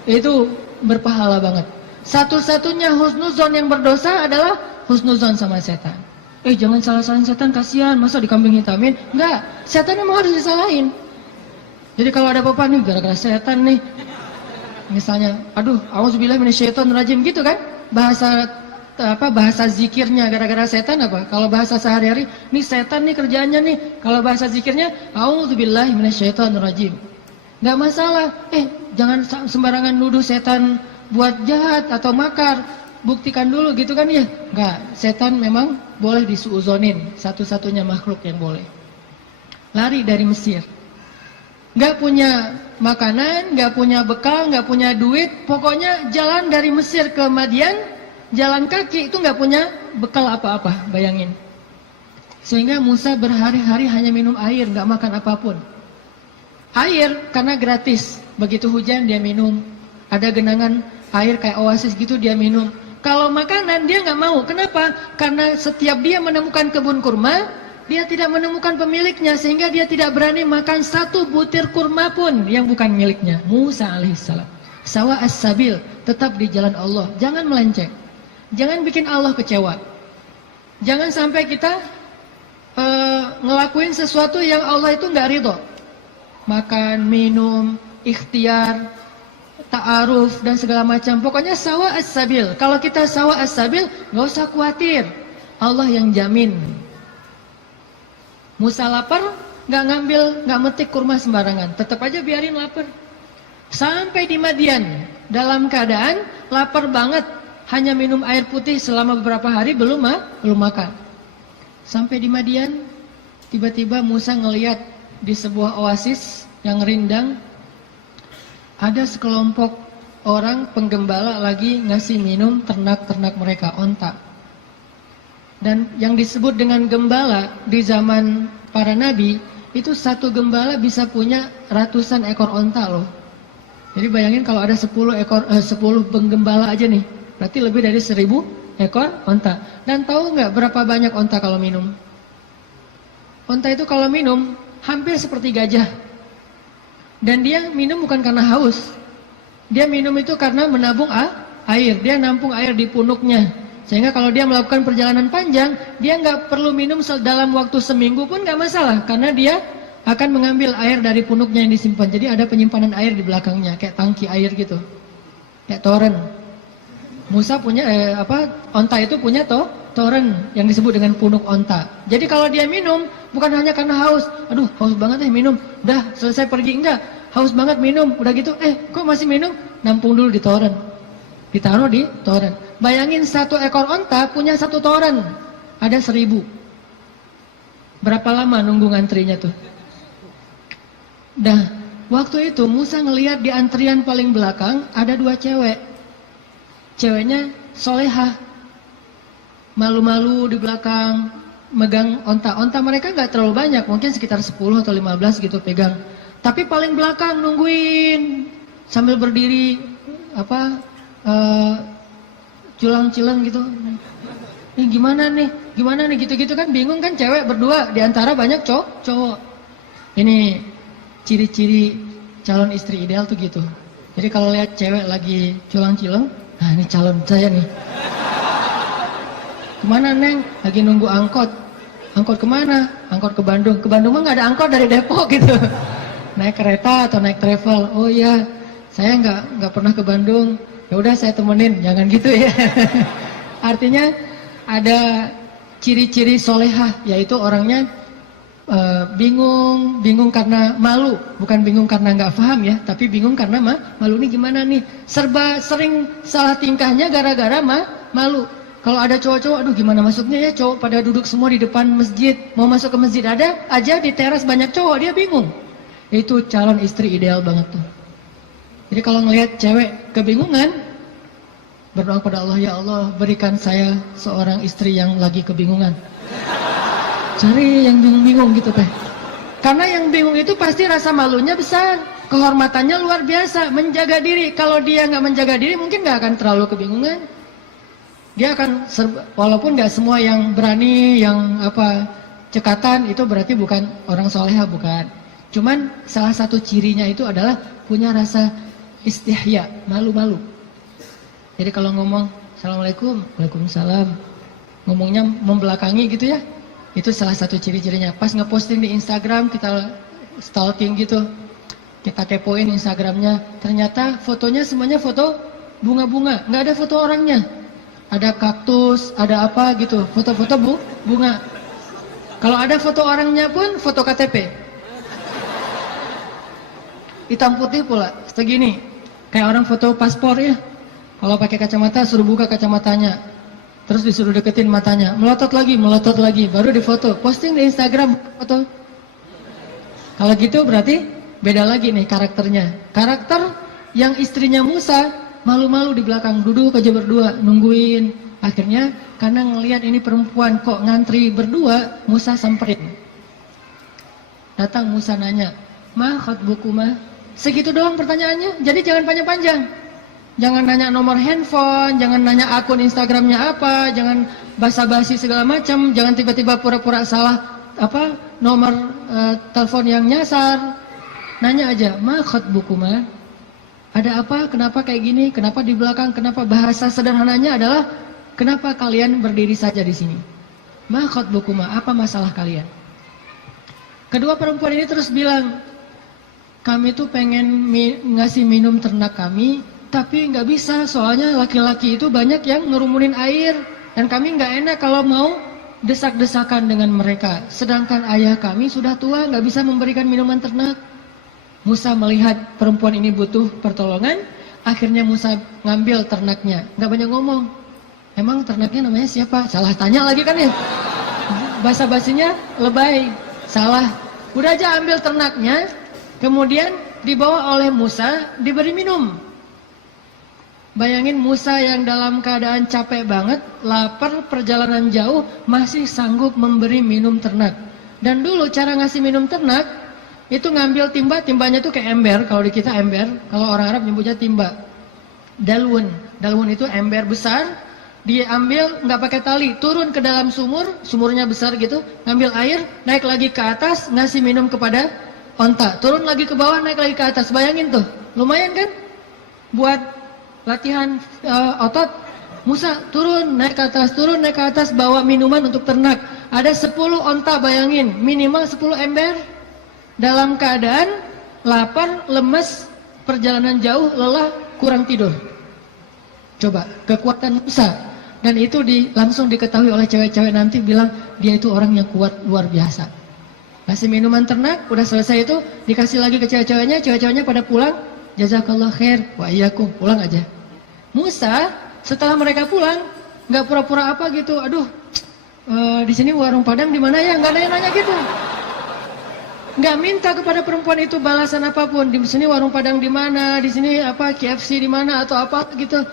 Itu berpahala banget. Satu-satunya husnuzon yang berdosa adalah husnuzon sama setan. Jangan salah-salahin setan, kasihan, masa dikambing hitamin? Enggak, setan memang harus disalahin. Jadi kalau ada apa-apa nih, gara-gara setan nih. Misalnya, aduh, auzubillahi minasyaitonirrajim gitu kan? Bahasa zikirnya gara-gara setan apa? Kalau bahasa sehari-hari, nih setan nih kerjaannya nih. Kalau bahasa zikirnya, auzubillahi minasyaitonirrajim. Enggak masalah. Jangan sembarangan nuduh setan buat jahat atau makar, buktikan dulu gitu kan ya. Enggak, setan memang boleh disuuzonin, satu-satunya makhluk yang boleh. Lari dari Mesir, enggak punya makanan, enggak punya bekal, enggak punya duit, pokoknya jalan dari Mesir ke Madian, jalan kaki itu enggak punya bekal apa-apa, bayangin. Sehingga Musa berhari-hari hanya minum air, enggak makan apapun. Air karena gratis, begitu hujan dia minum, ada genangan air kayak oasis gitu dia minum. Kalau makanan dia nggak mau. Kenapa? Karena setiap dia menemukan kebun kurma, dia tidak menemukan pemiliknya, sehingga dia tidak berani makan satu butir kurma pun yang bukan miliknya. Musa alaihissalam sawa as-sabil, tetap di jalan Allah, jangan melenceng, jangan bikin Allah kecewa. Jangan sampai kita ngelakuin sesuatu yang Allah itu nggak ridho. Makan, minum, ikhtiar, ta'aruf dan segala macam. Pokoknya sawa as-sabil. Kalau kita sawa as-sabil, nggak usah khawatir, Allah yang jamin. Musa lapar, nggak metik kurma sembarangan, tetap aja biarin lapar. Sampai di Madian, dalam keadaan lapar banget, hanya minum air putih selama beberapa hari, belum makan. Sampai di Madian, tiba-tiba Musa ngelihat di sebuah oasis yang rindang, ada sekelompok orang penggembala lagi ngasih minum ternak-ternak mereka, onta. Dan yang disebut dengan gembala di zaman para nabi, itu satu gembala bisa punya ratusan ekor onta loh. Jadi bayangin kalau ada 10 penggembala aja nih, berarti lebih dari 1000 ekor onta. Dan tahu nggak berapa banyak onta kalau minum? Onta itu kalau minum hampir seperti gajah. Dan dia minum bukan karena haus. Dia minum itu karena menabung air. Dia nampung air di punuknya. Sehingga kalau dia melakukan perjalanan panjang, dia nggak perlu minum dalam waktu seminggu pun nggak masalah. Karena dia akan mengambil air dari punuknya yang disimpan. Jadi ada penyimpanan air di belakangnya, kayak tangki air gitu. Kayak toren. Musa punya, onta itu punya toren yang disebut dengan punuk onta. Jadi kalau dia minum, bukan hanya karena haus. Aduh, haus banget minum. Udah, selesai pergi. Enggak, haus banget minum. Udah gitu, kok masih minum? Nampung dulu di toren. Ditaruh di toren. Bayangin satu ekor onta punya satu toren. Ada 1000. Berapa lama nunggu ngantrinya tuh? Dah, waktu itu Musa ngelihat di antrian paling belakang ada 2 cewek. Ceweknya solehah, malu-malu di belakang, megang onta. Onta mereka nggak terlalu banyak, mungkin sekitar 10 atau 15 gitu pegang. Tapi paling belakang nungguin sambil berdiri, culang-cilang gitu. Gimana nih, gitu-gitu kan bingung kan, cewek berdua di antara banyak cowok. Ini ciri-ciri calon istri ideal tuh gitu. Jadi kalau lihat cewek lagi culang-cilang, nah ini calon saya nih. Kemana Neng? Lagi nunggu angkot. Angkot kemana? Angkot ke Bandung. Ke Bandung mah nggak ada angkot dari Depok gitu. Naik kereta atau naik travel. Oh iya, saya nggak pernah ke Bandung. Ya udah saya temenin. Jangan gitu ya. Artinya ada ciri-ciri solehah, yaitu orangnya bingung karena malu, bukan bingung karena nggak paham ya, tapi bingung karena malu nih gimana nih, serba sering salah tingkahnya gara-gara malu. Kalau ada cowok-cowok, aduh gimana masuknya ya, cowok pada duduk semua di depan masjid, mau masuk ke masjid ada aja di teras banyak cowok, dia bingung. Itu calon istri ideal banget tuh. Jadi kalau ngelihat cewek kebingungan, berdoa pada Allah, ya Allah berikan saya seorang istri yang lagi kebingungan. Cari yang bingung-bingung gitu teh. Karena yang bingung itu pasti rasa malunya besar, kehormatannya luar biasa, menjaga diri. Kalau dia nggak menjaga diri mungkin nggak akan terlalu kebingungan. Dia akan walaupun nggak semua yang berani, yang cekatan itu berarti bukan orang soleha, bukan. Cuman salah satu cirinya itu adalah punya rasa istihya, malu-malu. Jadi kalau ngomong Assalamualaikum, Waalaikumsalam, ngomongnya membelakangi gitu ya. Itu salah satu ciri-cirinya. Pas ngeposting di Instagram, kita stalking gitu, kita kepoin Instagramnya, ternyata fotonya semuanya foto bunga-bunga, nggak ada foto orangnya. Ada kaktus, ada apa gitu, foto-foto bunga. Kalau ada foto orangnya pun foto KTP. Hitam putih pula, segini, kayak orang foto paspor ya. Kalau pakai kacamata suruh buka kacamatanya, terus disuruh deketin matanya, melotot lagi, baru difoto, posting di Instagram foto. Kalau gitu berarti beda lagi nih karakternya. Karakter yang istrinya Musa malu-malu di belakang, duduk aja berdua, nungguin. Akhirnya karena ngelihat ini perempuan kok ngantri berdua, Musa samperin. Datang Musa nanya, "Ma khatbukuma?" Segitu doang pertanyaannya, jadi jangan panjang-panjang. Jangan nanya nomor handphone, jangan nanya akun Instagramnya apa, jangan basa-basi segala macam, jangan tiba-tiba pura-pura salah nomor telepon yang nyasar. Nanya aja, "Ma khatbukuma?" Ada apa? Kenapa kayak gini? Kenapa di belakang? Kenapa? Bahasa sederhananya adalah kenapa kalian berdiri saja di sini? Ma khatbukuma? Apa masalah kalian? Kedua perempuan ini terus bilang, kami tuh pengen ngasih minum ternak kami, tapi nggak bisa, soalnya laki-laki itu banyak yang ngerumunin air, dan kami nggak enak kalau mau desak-desakan dengan mereka. Sedangkan ayah kami sudah tua, nggak bisa memberikan minuman ternak. Musa melihat perempuan ini butuh pertolongan, akhirnya Musa ngambil ternaknya. Nggak banyak ngomong. Emang ternaknya namanya siapa? Salah tanya lagi kan ya? Basa-basinya lebay, salah. Udah aja ambil ternaknya, kemudian dibawa oleh Musa, diberi minum. Bayangin Musa yang dalam keadaan capek banget, lapar, perjalanan jauh, masih sanggup memberi minum ternak. Dan dulu cara ngasih minum ternak, itu ngambil timba, timbanya tuh kayak ember, kalau di kita ember, kalau orang Arab nyebutnya timba. Dalwun itu ember besar, diambil nggak pakai tali, turun ke dalam sumur, sumurnya besar gitu, ngambil air, naik lagi ke atas, ngasih minum kepada onta, turun lagi ke bawah, naik lagi ke atas. Bayangin tuh, lumayan kan? Buat latihan otot. Musa turun, naik ke atas, bawa minuman untuk ternak. Ada 10 onta, bayangin, minimal 10 ember. Dalam keadaan lapar, lemes, perjalanan jauh, lelah, kurang tidur. Coba, kekuatan Musa. Dan itu langsung diketahui oleh cewek-cewek nanti, bilang dia itu orang yang kuat luar biasa. Kasih minuman ternak, udah selesai itu, dikasih lagi ke cewek-ceweknya, cewek-ceweknya pada pulang, jazakallah khair, wa iyyakum, pulang aja. Musa, setelah mereka pulang, nggak pura-pura apa gitu, aduh, di sini warung Padang di mana ya, nggak nanya-nanya gitu. Nggak minta kepada perempuan itu balasan apapun. Di sini warung Padang di mana, di sini KFC di mana atau apa gitu.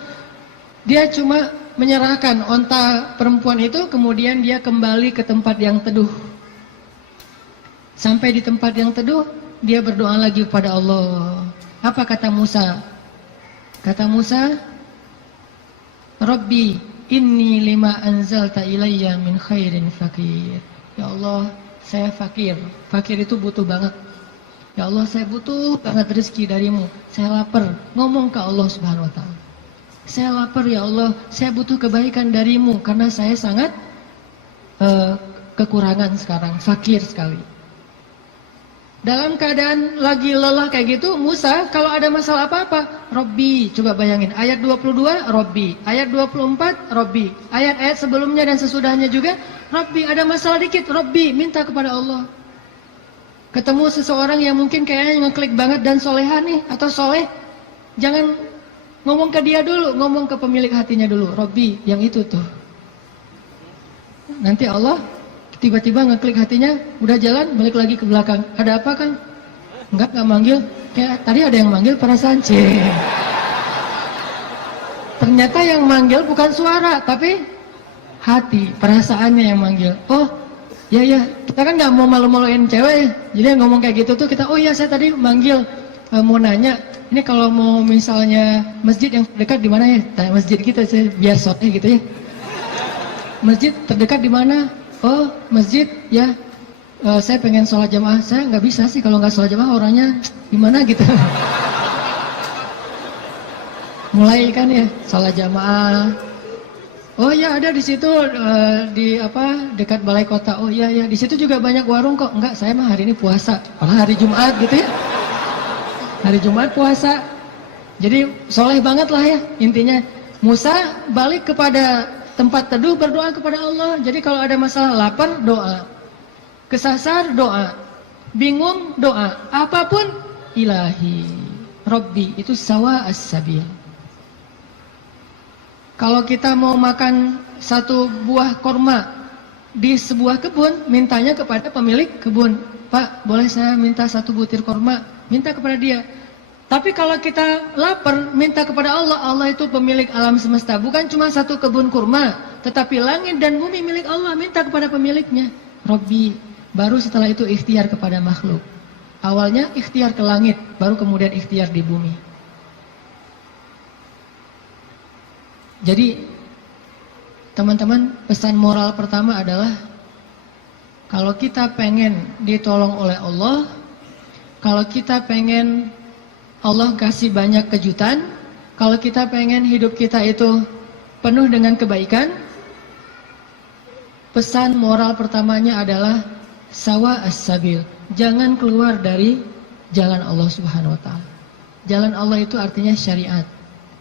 Dia cuma menyerahkan onta perempuan itu, kemudian dia kembali ke tempat yang teduh. Sampai di tempat yang teduh, dia berdoa lagi kepada Allah. Apa kata Musa? Kata Musa, Rabbi inni lima anzalta ilayya min khairin fakir. Ya Allah, saya fakir. Fakir itu butuh banget. Ya Allah, saya butuh banget rezeki darimu. Saya lapar. Ngomong ke Allah Subhanahu wa ta'ala. Saya lapar ya Allah, saya butuh kebaikan darimu. Karena saya sangat kekurangan sekarang, fakir sekali. Dalam keadaan lagi lelah kayak gitu, Musa kalau ada masalah apa-apa, Robbi, coba bayangin, ayat 22, Robbi, ayat 24, Robbi, ayat-ayat sebelumnya dan sesudahnya juga, Robbi, ada masalah dikit, Robbi, minta kepada Allah. Ketemu seseorang yang mungkin kayaknya ngeklik banget dan soleha nih, atau soleh, jangan ngomong ke dia dulu, ngomong ke pemilik hatinya dulu, Robbi, yang itu tuh. Nanti Allah tiba-tiba ngeklik hatinya, udah jalan, balik lagi ke belakang. Ada apa Kang? Enggak manggil. Kayak tadi ada yang manggil perasaan. Ternyata yang manggil bukan suara, tapi hati, perasaannya yang manggil. Oh, ya, kita kan nggak mau malu-maluin cewek. Jadi yang ngomong kayak gitu tuh kita, oh iya saya tadi manggil, mau nanya. Ini kalau mau misalnya masjid yang dekat di mana ya? Tanya masjid kita sih, biar sotnya gitu ya. Masjid terdekat di mana? Oh, masjid ya, saya pengen sholat jamaah. Saya nggak bisa sih kalau nggak sholat jamaah, orangnya gimana gitu. Mulai kan ya, sholat jamaah. Oh ya ada di situ di apa dekat balai kota. Oh iya di situ juga banyak warung kok. Enggak, saya mah hari ini puasa. Malah hari Jumat gitu ya. Hari Jumat puasa. Jadi soleh banget lah ya intinya. Musa balik kepada tempat teduh, berdoa kepada Allah. Jadi kalau ada masalah lapar, doa. Kesasar, doa. Bingung, doa. Apapun, ilahi. Robbi, itu sawa as-sabil. Kalau kita mau makan satu buah korma di sebuah kebun, mintanya kepada pemilik kebun. Pak, boleh saya minta satu butir korma? Minta kepada dia. Tapi kalau kita lapar, minta kepada Allah. Allah itu pemilik alam semesta. Bukan cuma satu kebun kurma, tetapi langit dan bumi milik Allah. Minta kepada pemiliknya. Robbi. Baru setelah itu ikhtiar kepada makhluk. Awalnya ikhtiar ke langit, baru kemudian ikhtiar di bumi. Jadi, teman-teman, pesan moral pertama adalah kalau kita pengen ditolong oleh Allah, kalau kita pengen Allah kasih banyak kejutan, kalau kita pengen hidup kita itu penuh dengan kebaikan, pesan moral pertamanya adalah sawa as-sabil. Jangan keluar dari jalan Allah Subhanahu wa taala. Jalan Allah itu artinya syariat.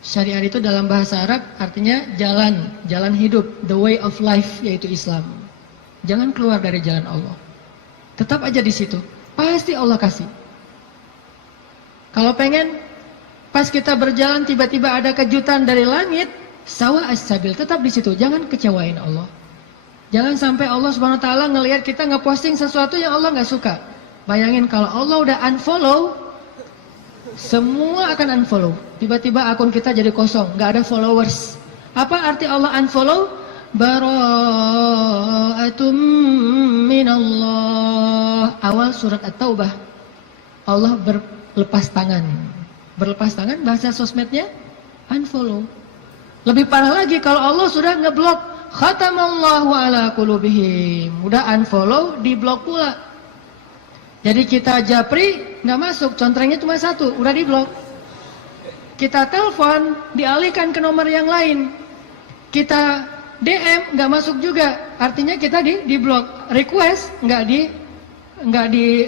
Syariat itu dalam bahasa Arab artinya jalan hidup, the way of life, yaitu Islam. Jangan keluar dari jalan Allah. Tetap aja di situ. Pasti Allah kasih. Kalau pengen pas kita berjalan tiba-tiba ada kejutan dari langit, sawa as-sabil, tetap di situ, jangan kecewain Allah. Jangan sampai Allah Subhanahu wa taala ngelihat kita ngeposting sesuatu yang Allah nggak suka. Bayangin kalau Allah udah unfollow, semua akan unfollow. Tiba-tiba akun kita jadi kosong, nggak ada followers. Apa arti Allah unfollow? Bara'atum minallah. Awal surat At-Taubah. Allah berlepas tangan. Berlepas tangan bahasa sosmednya unfollow. Lebih parah lagi kalau Allah sudah ngeblok. Khatamallahu ala qulubihim. Udah unfollow, diblok pula. Jadi kita japri nggak masuk, contrengnya cuma satu, udah diblok. Kita telepon, dialihkan ke nomor yang lain. Kita DM nggak masuk juga, artinya kita diblok. Request nggak di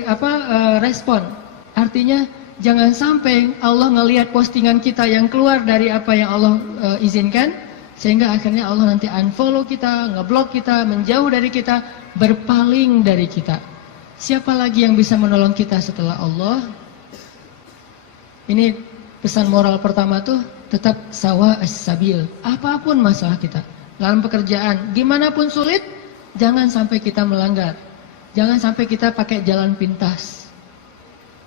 respon. Artinya jangan sampai Allah ngelihat postingan kita yang keluar dari apa yang Allah izinkan, sehingga akhirnya Allah nanti unfollow kita, ngeblok kita, menjauh dari kita, berpaling dari kita. Siapa lagi yang bisa menolong kita setelah Allah? Ini pesan moral pertama tuh, tetap sawa as-sabil. Apapun masalah kita, dalam pekerjaan, gimana pun sulit, jangan sampai kita melanggar. Jangan sampai kita pakai jalan pintas.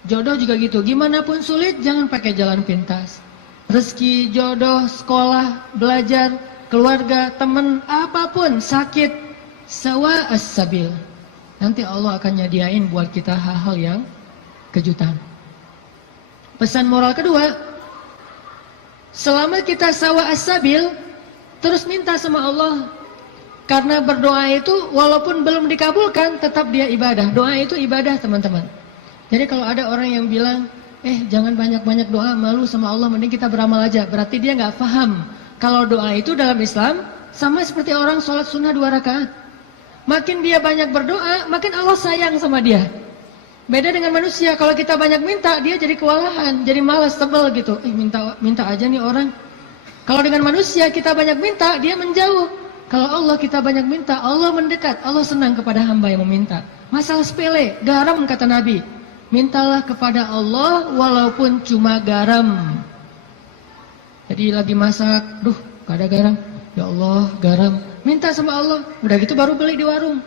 Jodoh juga gitu, gimana pun sulit, jangan pakai jalan pintas. Rezeki, jodoh, sekolah, belajar, keluarga, teman, apapun, sakit, sawa as-sabil. Nanti Allah akan nyediain buat kita hal-hal yang kejutan. Pesan moral kedua, selama kita sawa as-sabil, terus minta sama Allah. Karena berdoa itu walaupun belum dikabulkan, tetap dia ibadah. Doa itu ibadah, teman-teman. Jadi kalau ada orang yang bilang, jangan banyak-banyak doa, malu sama Allah, mending kita beramal aja. Berarti dia nggak paham kalau doa itu dalam Islam sama seperti orang sholat sunnah 2 rakaat. Makin dia banyak berdoa, makin Allah sayang sama dia. Beda dengan manusia, kalau kita banyak minta, dia jadi kewalahan, jadi malas, sebel gitu. Minta aja nih orang. Kalau dengan manusia kita banyak minta, dia menjauh. Kalau Allah kita banyak minta, Allah mendekat. Allah senang kepada hamba yang meminta. Masalah sepele, garam kata Nabi. Mintalah kepada Allah walaupun cuma garam. Jadi lagi masak, duh gak ada garam. Ya Allah, garam. Minta sama Allah, udah gitu baru beli di warung.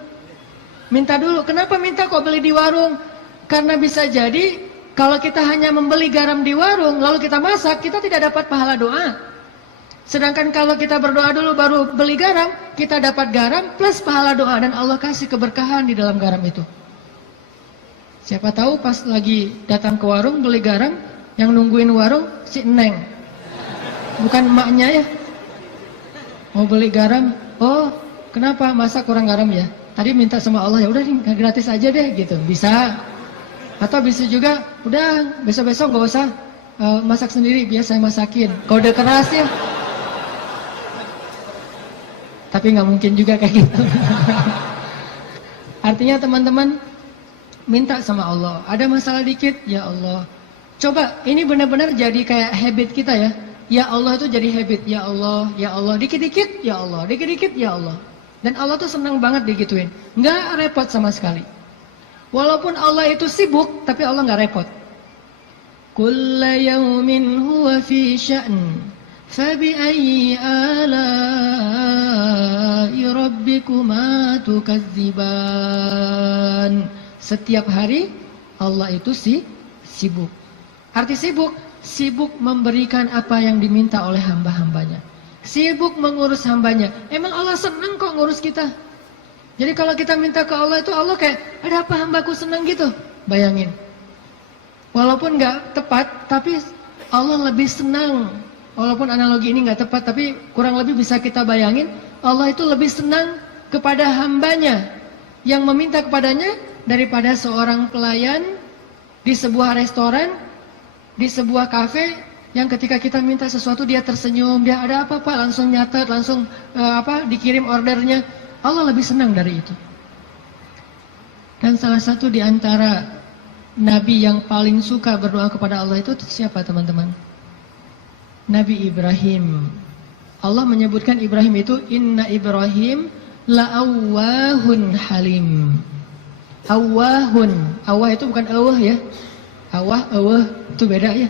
Minta dulu, kenapa minta kok beli di warung? Karena bisa jadi kalau kita hanya membeli garam di warung lalu kita masak, kita tidak dapat pahala doa. Sedangkan kalau kita berdoa dulu baru beli garam, kita dapat garam plus pahala doa dan Allah kasih keberkahan di dalam garam itu. Siapa tahu pas lagi datang ke warung beli garam, yang nungguin warung si Neng. Bukan emaknya ya. Mau beli garam, oh kenapa masa kurang garam ya? Tadi minta sama Allah, ya udah nih gratis aja deh gitu. Bisa. Atau bisa juga, udah besok-besok gak usah masak sendiri, biar saya masakin. Kode keras ya. Tapi gak mungkin juga kayak gitu. Artinya teman-teman, minta sama Allah. Ada masalah dikit, ya Allah. Coba, ini benar-benar jadi kayak habit kita ya. Ya Allah itu jadi habit. Ya Allah, ya Allah. Dikit-dikit, ya Allah. Dikit-dikit, ya Allah. Dan Allah tuh senang banget digituin. Gak repot sama sekali. Walaupun Allah itu sibuk, tapi Allah nggak repot. Kulla yawmin huwa fi sya'n, fabi'ayyi ala'i rabbikuma tukadziban. Setiap hari Allah itu sibuk. Arti sibuk, sibuk memberikan apa yang diminta oleh hamba-hambanya. Sibuk mengurus hambanya. Emang Allah senang kok ngurus kita. Jadi kalau kita minta ke Allah itu Allah kayak ada apa hambaku senang gitu. Bayangin. Walaupun gak tepat, tapi Allah lebih senang. Walaupun analogi ini gak tepat, tapi kurang lebih bisa kita bayangin. Allah itu lebih senang kepada hambanya yang meminta kepadanya daripada seorang pelayan di sebuah restoran, di sebuah kafe yang ketika kita minta sesuatu dia tersenyum, dia ada apa Pak, langsung nyatet, langsung dikirim ordernya. Allah lebih senang dari itu. Dan salah satu di antara Nabi yang paling suka berdoa kepada Allah itu siapa teman-teman? Nabi Ibrahim. Allah menyebutkan Ibrahim itu Inna Ibrahim la'awwahun halim. Awwahun. Awwah itu bukan awah ya. Awah itu beda ya.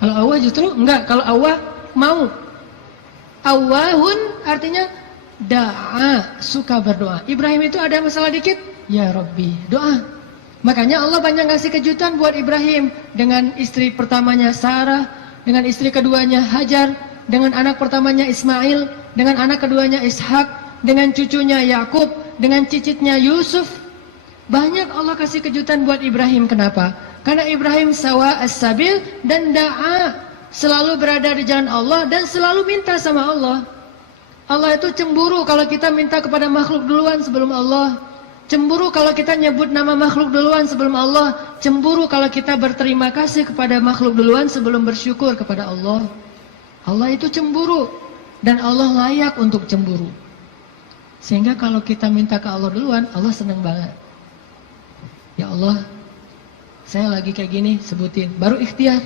Kalau awah justru enggak. Kalau awah mau. Awwahun artinya da'a, suka berdoa. Ibrahim itu ada masalah dikit, ya Rabbi, doa. Makanya Allah banyak ngasih kejutan buat Ibrahim. Dengan istri pertamanya Sarah, dengan istri keduanya Hajar, dengan anak pertamanya Ismail, dengan anak keduanya Ishak, dengan cucunya Yakub, dengan cicitnya Yusuf. Banyak Allah kasih kejutan buat Ibrahim. Kenapa? Karena Ibrahim sawa as-sabil dan da'a, selalu berada di jalan Allah dan selalu minta sama Allah. Allah itu cemburu kalau kita minta kepada makhluk duluan sebelum Allah. Cemburu kalau kita nyebut nama makhluk duluan sebelum Allah. Cemburu kalau kita berterima kasih kepada makhluk duluan sebelum bersyukur kepada Allah. Allah itu cemburu. Dan Allah layak untuk cemburu. Sehingga kalau kita minta ke Allah duluan, Allah senang banget. Ya Allah, saya lagi kayak gini, sebutin. Baru ikhtiar.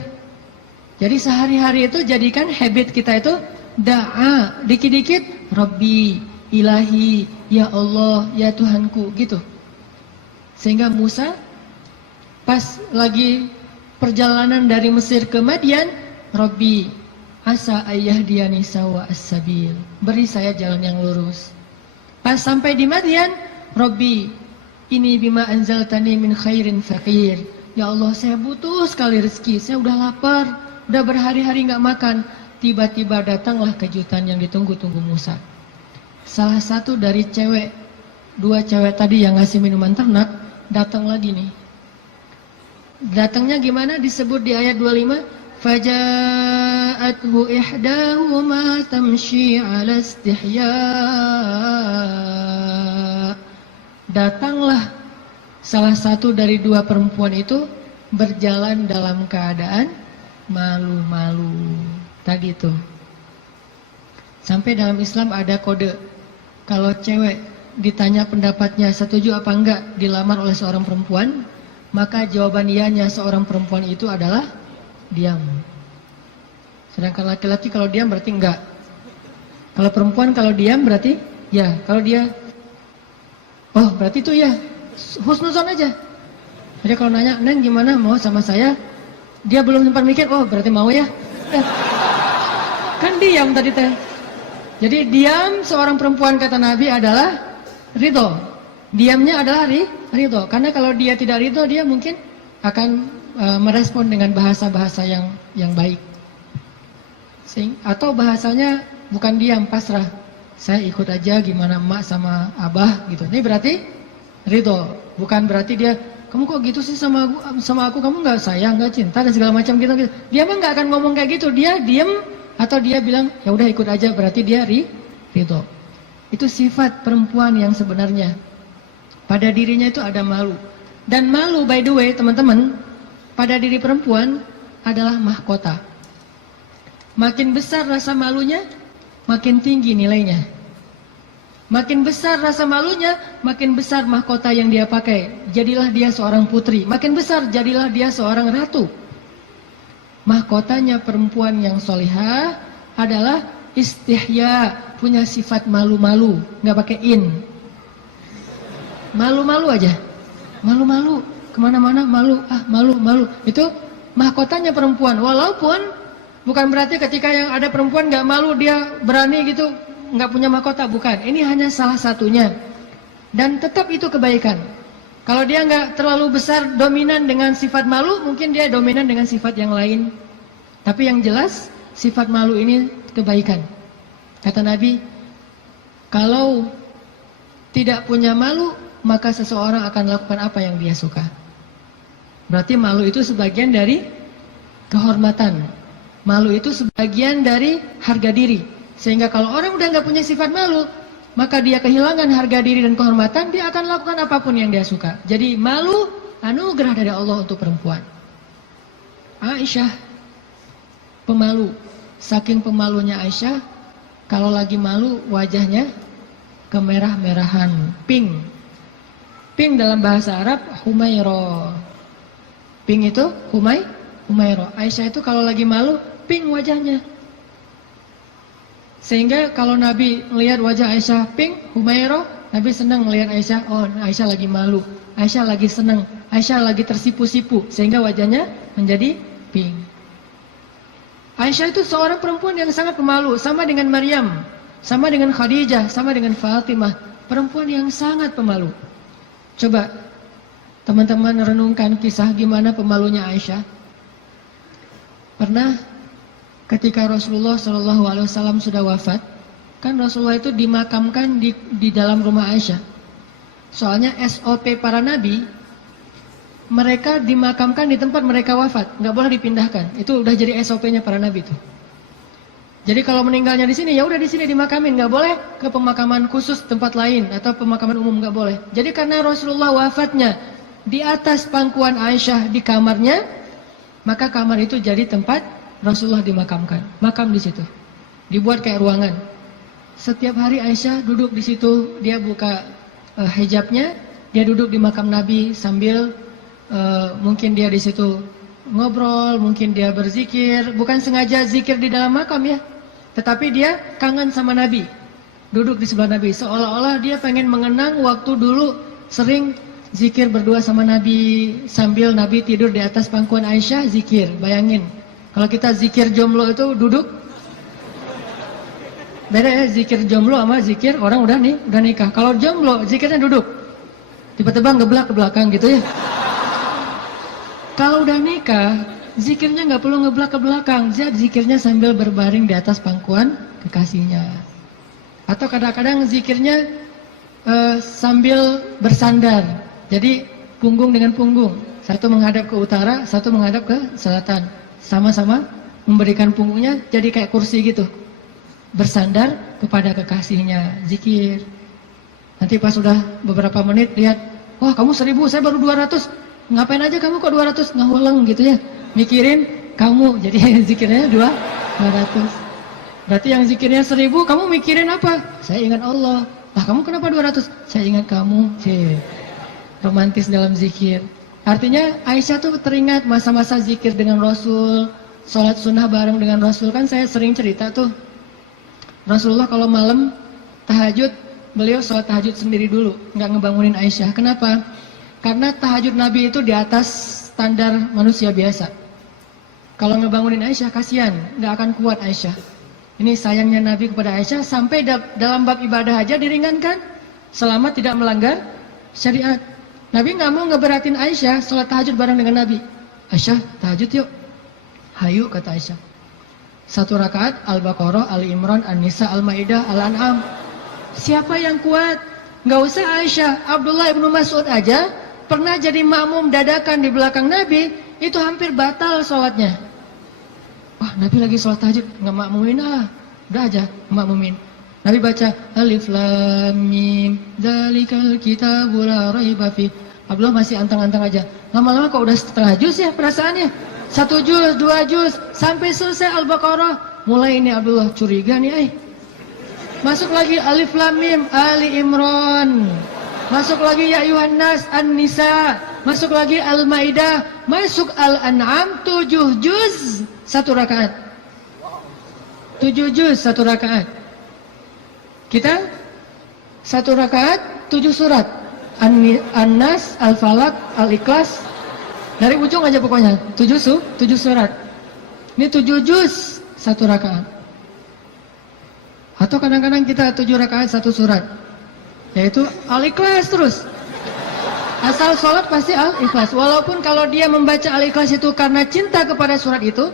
Jadi sehari-hari itu jadikan habit kita itu da'a, dikit-dikit Rabbi, Ilahi, Ya Allah, Ya Tuhanku, gitu. Sehingga Musa pas lagi perjalanan dari Mesir ke Madian, Rabbi, asa ayyahdiyani sawa as-sabil, beri saya jalan yang lurus. Pas sampai di Madian, Rabbi, ini bima anzaltani min khairin faqir. Ya Allah, saya butuh sekali rezeki, saya udah lapar, udah berhari-hari gak makan. Tiba-tiba datanglah kejutan yang ditunggu-tunggu Musa. Salah satu dari dua cewek tadi yang ngasih minuman ternak, datang lagi nih. Datangnya gimana? Disebut di ayat 25. Faja'athu ihdahuma tamshi 'ala istihya. Datanglah salah satu dari dua perempuan itu berjalan dalam keadaan malu-malu. Tadi itu. Sampai dalam Islam ada kode. Kalau cewek ditanya pendapatnya setuju apa enggak dilamar oleh seorang perempuan, maka jawaban iyanya seorang perempuan itu adalah diam. Sedangkan laki-laki kalau diam berarti enggak. Kalau perempuan kalau diam berarti ya. Kalau dia, oh berarti itu ya, husnuzon aja. Jadi kalau nanya, Neng gimana mau sama saya? Dia belum sempat mikir, oh berarti mau ya. Kan diam tadi teh. Jadi diam seorang perempuan kata Nabi adalah ridho. Diamnya adalah ridho. Karena kalau dia tidak ridho, dia mungkin akan merespon dengan bahasa-bahasa yang baik. Atau bahasanya bukan diam, pasrah. Saya ikut aja gimana emak sama abah gitu. Ini berarti ridho. Bukan berarti dia, kamu kok gitu sih sama aku, kamu nggak sayang, nggak cinta dan segala macam gitu. Dia mah nggak akan ngomong kayak gitu. Dia diam atau dia bilang ya udah ikut aja, berarti dia ridho. Itu sifat perempuan yang sebenarnya. Pada dirinya itu ada malu. Dan malu, by the way teman-teman, pada diri perempuan adalah mahkota. Makin besar rasa malunya, makin tinggi nilainya. Makin besar rasa malunya, makin besar mahkota yang dia pakai. Jadilah dia seorang putri. Makin besar, jadilah dia seorang ratu. Mahkotanya perempuan yang solihah adalah istihya, punya sifat malu-malu, nggak pakai in. Malu-malu aja, malu-malu, kemana-mana malu, malu-malu. Itu mahkotanya perempuan. Walaupun bukan berarti ketika yang ada perempuan nggak malu dia berani gitu, nggak punya mahkota, bukan. Ini hanya salah satunya. Dan tetap itu kebaikan. Kalau dia nggak terlalu besar dominan dengan sifat malu, mungkin dia dominan dengan sifat yang lain. Tapi yang jelas sifat malu ini kebaikan. Kata Nabi, kalau tidak punya malu, maka seseorang akan lakukan apa yang dia suka. Berarti malu itu sebagian dari kehormatan. Malu itu sebagian dari harga diri. Sehingga kalau orang udah nggak punya sifat malu, maka dia kehilangan harga diri dan kehormatan, dia akan lakukan apapun yang dia suka. Jadi malu anugerah dari Allah untuk perempuan. Aisyah pemalu. Saking pemalunya Aisyah, kalau lagi malu wajahnya kemerah-merahan, pink. Pink dalam bahasa Arab humairo. Pink itu humairo. Aisyah itu kalau lagi malu pink wajahnya. Sehingga kalau Nabi melihat wajah Aisyah pink, humairo, Nabi senang melihat Aisyah, oh Aisyah lagi malu, Aisyah lagi senang, Aisyah lagi tersipu-sipu, sehingga wajahnya menjadi pink. Aisyah itu seorang perempuan yang sangat pemalu, sama dengan Maryam, sama dengan Khadijah, sama dengan Fatimah, perempuan yang sangat pemalu. Coba teman-teman renungkan kisah gimana pemalunya Aisyah. Pernah ketika Rasulullah SAW sudah wafat, kan Rasulullah itu dimakamkan di dalam rumah Aisyah. Soalnya SOP para nabi, mereka dimakamkan di tempat mereka wafat, nggak boleh dipindahkan. Itu udah jadi SOP-nya para nabi itu. Jadi kalau meninggalnya di sini, ya udah di sini dimakamin, nggak boleh ke pemakaman khusus tempat lain atau pemakaman umum, nggak boleh. Jadi karena Rasulullah wafatnya di atas pangkuan Aisyah di kamarnya, maka kamar itu jadi tempat Rasulullah dimakamkan, makam di situ, dibuat kayak ruangan. Setiap hari Aisyah duduk di situ, dia buka hijabnya, dia duduk di makam Nabi sambil mungkin dia di situ ngobrol, mungkin dia berzikir, bukan sengaja zikir di dalam makam ya, tetapi dia kangen sama Nabi, duduk di sebelah Nabi, seolah-olah dia pengen mengenang waktu dulu sering zikir berdua sama Nabi sambil Nabi tidur di atas pangkuan Aisyah zikir. Bayangin. Kalau kita zikir jomblo itu duduk, beda ya zikir jomblo sama zikir orang udah nikah. Kalau jomblo zikirnya duduk, tiba-tiba ngeblak ke belakang gitu ya. Kalau udah nikah, zikirnya nggak perlu ngeblak ke belakang, zikirnya sambil berbaring di atas pangkuan kekasihnya. Atau kadang-kadang zikirnya sambil bersandar, jadi punggung dengan punggung, satu menghadap ke utara, satu menghadap ke selatan. Sama-sama memberikan punggungnya jadi kayak kursi gitu, bersandar kepada kekasihnya, zikir. Nanti pas sudah beberapa menit lihat, wah kamu 1000, saya baru 200, ngapain aja kamu kok 200, ngaweleng gitu ya, mikirin kamu, jadi zikirnya 200. Berarti yang zikirnya 1000, kamu mikirin apa? Saya ingat Allah. Lah kamu kenapa 200? Saya ingat kamu. Romantis dalam zikir. Artinya Aisyah tuh teringat masa-masa zikir dengan Rasul, sholat sunnah bareng dengan Rasul. Kan saya sering cerita tuh, Rasulullah kalau malam tahajud, beliau sholat tahajud sendiri dulu, nggak ngebangunin Aisyah. Kenapa? Karena tahajud Nabi itu di atas standar manusia biasa. Kalau ngebangunin Aisyah, kasihan, nggak akan kuat Aisyah. Ini sayangnya Nabi kepada Aisyah, sampai dalam bab ibadah aja diringankan, selama tidak melanggar syariat. Nabi nggak mau ngeberatin Aisyah sholat tahajud bareng dengan Nabi. Aisyah, tahajud yuk. Hayu, kata Aisyah. 1 rakaat Al-Baqarah, Ali Imran, An-Nisa, Al-Maidah, Al-An'am. Siapa yang kuat? Nggak usah Aisyah, Abdullah ibnu Mas'ud aja pernah jadi makmum dadakan di belakang Nabi, itu hampir batal sholatnya. Wah, Nabi lagi sholat tahajud, nggak makmumin udah aja makmumin. Nabi baca Alif Lam Mim, Dzalikal Kitabul La Raiba Fi. Abdullah masih antang-antang aja. Lama-lama kok udah setengah juz ya perasaannya. 1 juz, 2 juz, sampai selesai Al-Baqarah. Mulai ini Abdullah curiga nih, Masuk lagi Alif Lam Mim, Ali Imran. Masuk lagi Ya Ayuhan Nas, An-Nisa. Masuk lagi Al-Maidah. Masuk Al-An'am, 7 juz 1 rakaat. 7 juz 1 rakaat. Kita 1 rakaat 7 surat. An-Nas, Al-Falaq, Al-Ikhlas. Dari ujung aja pokoknya 7 surat. Ini 7 juz 1 rakaat. Atau kadang-kadang kita 7 rakaat 1 surat, yaitu Al-Ikhlas terus. Asal sholat pasti Al-Ikhlas. Walaupun kalau dia membaca Al-Ikhlas itu karena cinta kepada surat itu,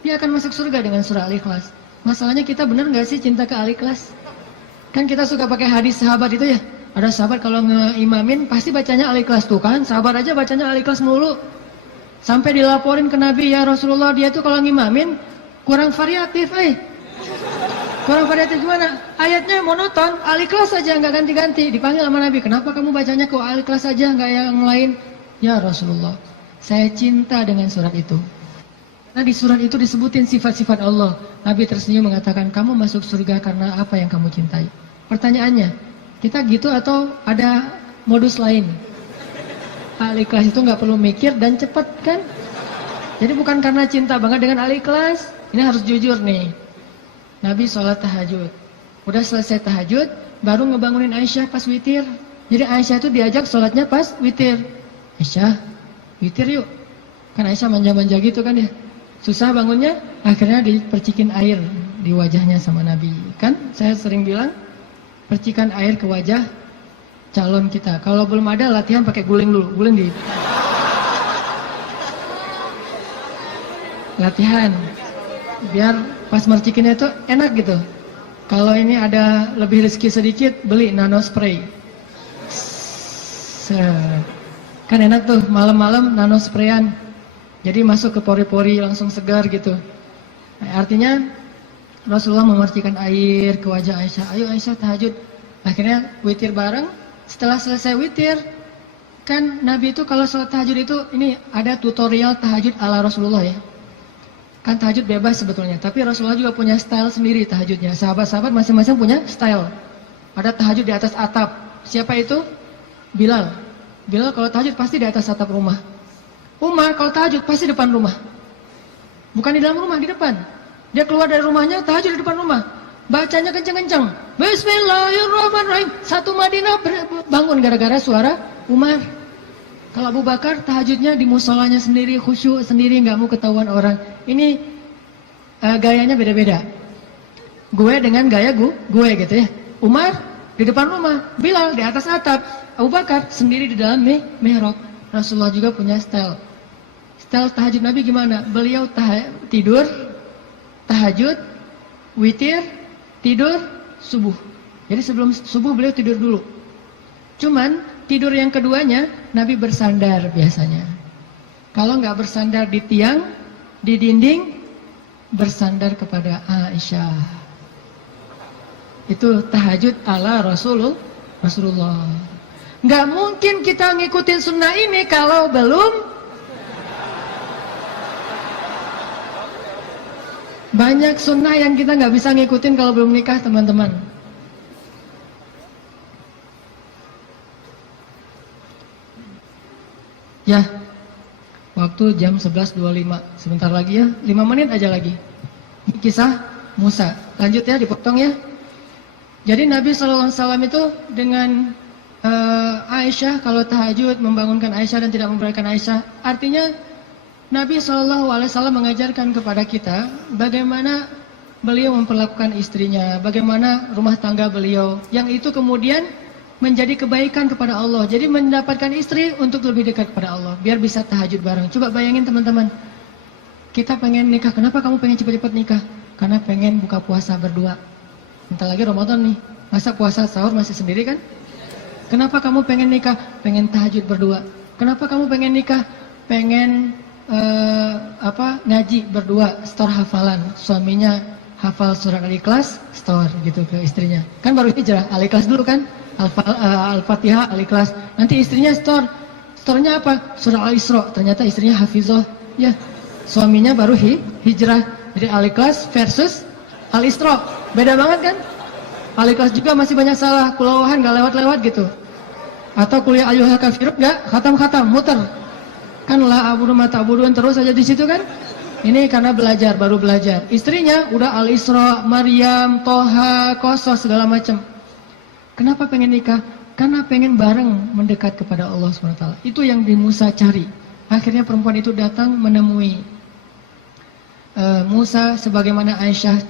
dia akan masuk surga dengan surah Al-Ikhlas. Masalahnya kita benar nggak sih cinta ke Al-Ikhlas? Kan kita suka pakai hadis sahabat itu ya. Ada sahabat kalau ngeimamin pasti bacanya Al-Ikhlas tuh kan. Sahabat aja bacanya Al-Ikhlas mulu. Sampai dilaporin ke Nabi, ya Rasulullah, dia tuh kalau ngimamin kurang variatif, Kurang variatif gimana? Ayatnya monoton, Al-Ikhlas saja nggak ganti-ganti. Dipanggil sama Nabi, kenapa kamu bacanya kok Al-Ikhlas saja nggak yang lain? Ya Rasulullah, saya cinta dengan surat itu. Karena di surat itu disebutin sifat-sifat Allah. Nabi tersenyum mengatakan, kamu masuk surga karena apa yang kamu cintai. Pertanyaannya, kita gitu atau ada modus lain? Al-Ikhlas itu nggak perlu mikir dan cepat kan? Jadi bukan karena cinta banget dengan Al-Ikhlas. Ini harus jujur nih. Nabi sholat tahajud. Udah selesai tahajud, baru ngebangunin Aisyah pas witir. Jadi Aisyah itu diajak sholatnya pas witir. Aisyah, witir yuk. Kan Aisyah manja-manja gitu kan ya. Susah bangunnya, akhirnya dipercikin air di wajahnya sama Nabi. Kan saya sering bilang, percikan air ke wajah calon kita. Kalau belum ada latihan pakai guling dulu. Guling di latihan. Biar pas mercikinnya itu enak gitu. Kalau ini ada lebih rezeki sedikit, beli nano spray. Kan enak tuh malam-malam nano sprayan. Jadi masuk ke pori-pori langsung segar gitu. Nah, artinya Rasulullah memercikan air ke wajah Aisyah. Ayo Aisyah tahajud. Akhirnya witir bareng. Setelah selesai witir, kan Nabi itu kalau sholat tahajud itu ini ada tutorial tahajud ala Rasulullah ya. Kan tahajud bebas sebetulnya, tapi Rasulullah juga punya style sendiri tahajudnya. Sahabat-sahabat masing-masing punya style. Ada tahajud di atas atap. Siapa itu? Bilal. Bilal kalau tahajud pasti di atas atap rumah. Umar kalau tahajud pasti depan rumah. Bukan di dalam rumah, di depan. Dia keluar dari rumahnya, tahajud di depan rumah. Bacanya kenceng-kenceng. Bismillahirrahmanirrahim. Satu Madinah bangun gara-gara suara Umar. Kalau Abu Bakar tahajudnya di musolanya sendiri, khusyuk sendiri, nggak mau ketahuan orang. Ini gayanya beda-beda. Gue dengan gaya gue gitu ya. Umar di depan rumah, Bilal di atas atap, Abu Bakar sendiri di dalam mihrab. Rasulullah juga punya style. Style tahajud Nabi gimana? Beliau tidur, tahajud, witir, tidur, subuh. Jadi sebelum subuh beliau tidur dulu. Cuman tidur yang keduanya Nabi bersandar biasanya. Kalau nggak bersandar di tiang, di dinding, bersandar kepada Aisyah. Itu tahajud ala Rasulullah. Nggak mungkin kita ngikutin sunnah ini kalau belum banyak sunnah yang kita nggak bisa ngikutin kalau belum nikah, teman-teman. Ya, Waktu jam 11.25. Sebentar lagi ya, 5 menit aja lagi. Ini kisah Musa. Lanjut ya, dipotong ya. Jadi Nabi SAW itu dengan Aisyah, kalau tahajud membangunkan Aisyah dan tidak membiarkan Aisyah. Artinya Nabi SAW mengajarkan kepada kita bagaimana beliau memperlakukan istrinya, bagaimana rumah tangga beliau, yang itu kemudian menjadi kebaikan kepada Allah. Jadi mendapatkan istri untuk lebih dekat kepada Allah, biar bisa tahajud bareng. Coba bayangin teman-teman, kita pengen nikah, kenapa kamu pengen cepat-cepat nikah? Karena pengen buka puasa berdua. Bentar lagi Ramadan nih, masa puasa sahur masih sendiri kan? Kenapa kamu pengen nikah? Pengen tahajud berdua. Kenapa kamu pengen nikah? Pengen ngaji berdua, store hafalan. Suaminya hafal surat Al-Ikhlas, store gitu ke istrinya. Kan baru hijrah, Al-Ikhlas dulu kan? Al-Fatihah, Al-Ikhlas. Nanti istrinya store. Store-nya apa? Surah Al-Isra. Ternyata istrinya hafizah. Ya, suaminya baru hijrah. Jadi Al-Ikhlas versus Al-Isra. Beda banget kan? Al-Ikhlas juga masih banyak salah. Kulawahan gak lewat-lewat gitu. Atau kuliah ayyuhal kafirun gak khatam-khatam, muter. Kan la abudu ma ta'budun terus aja di situ kan? Ini karena belajar, baru belajar. Istrinya udah Al-Isra, Maryam, Toha, Qasas segala macam. Kenapa pengen nikah? Karena pengen bareng mendekat kepada Allah SWT. Itu yang di Musa cari. Akhirnya perempuan itu datang menemui Musa, sebagaimana Aisyah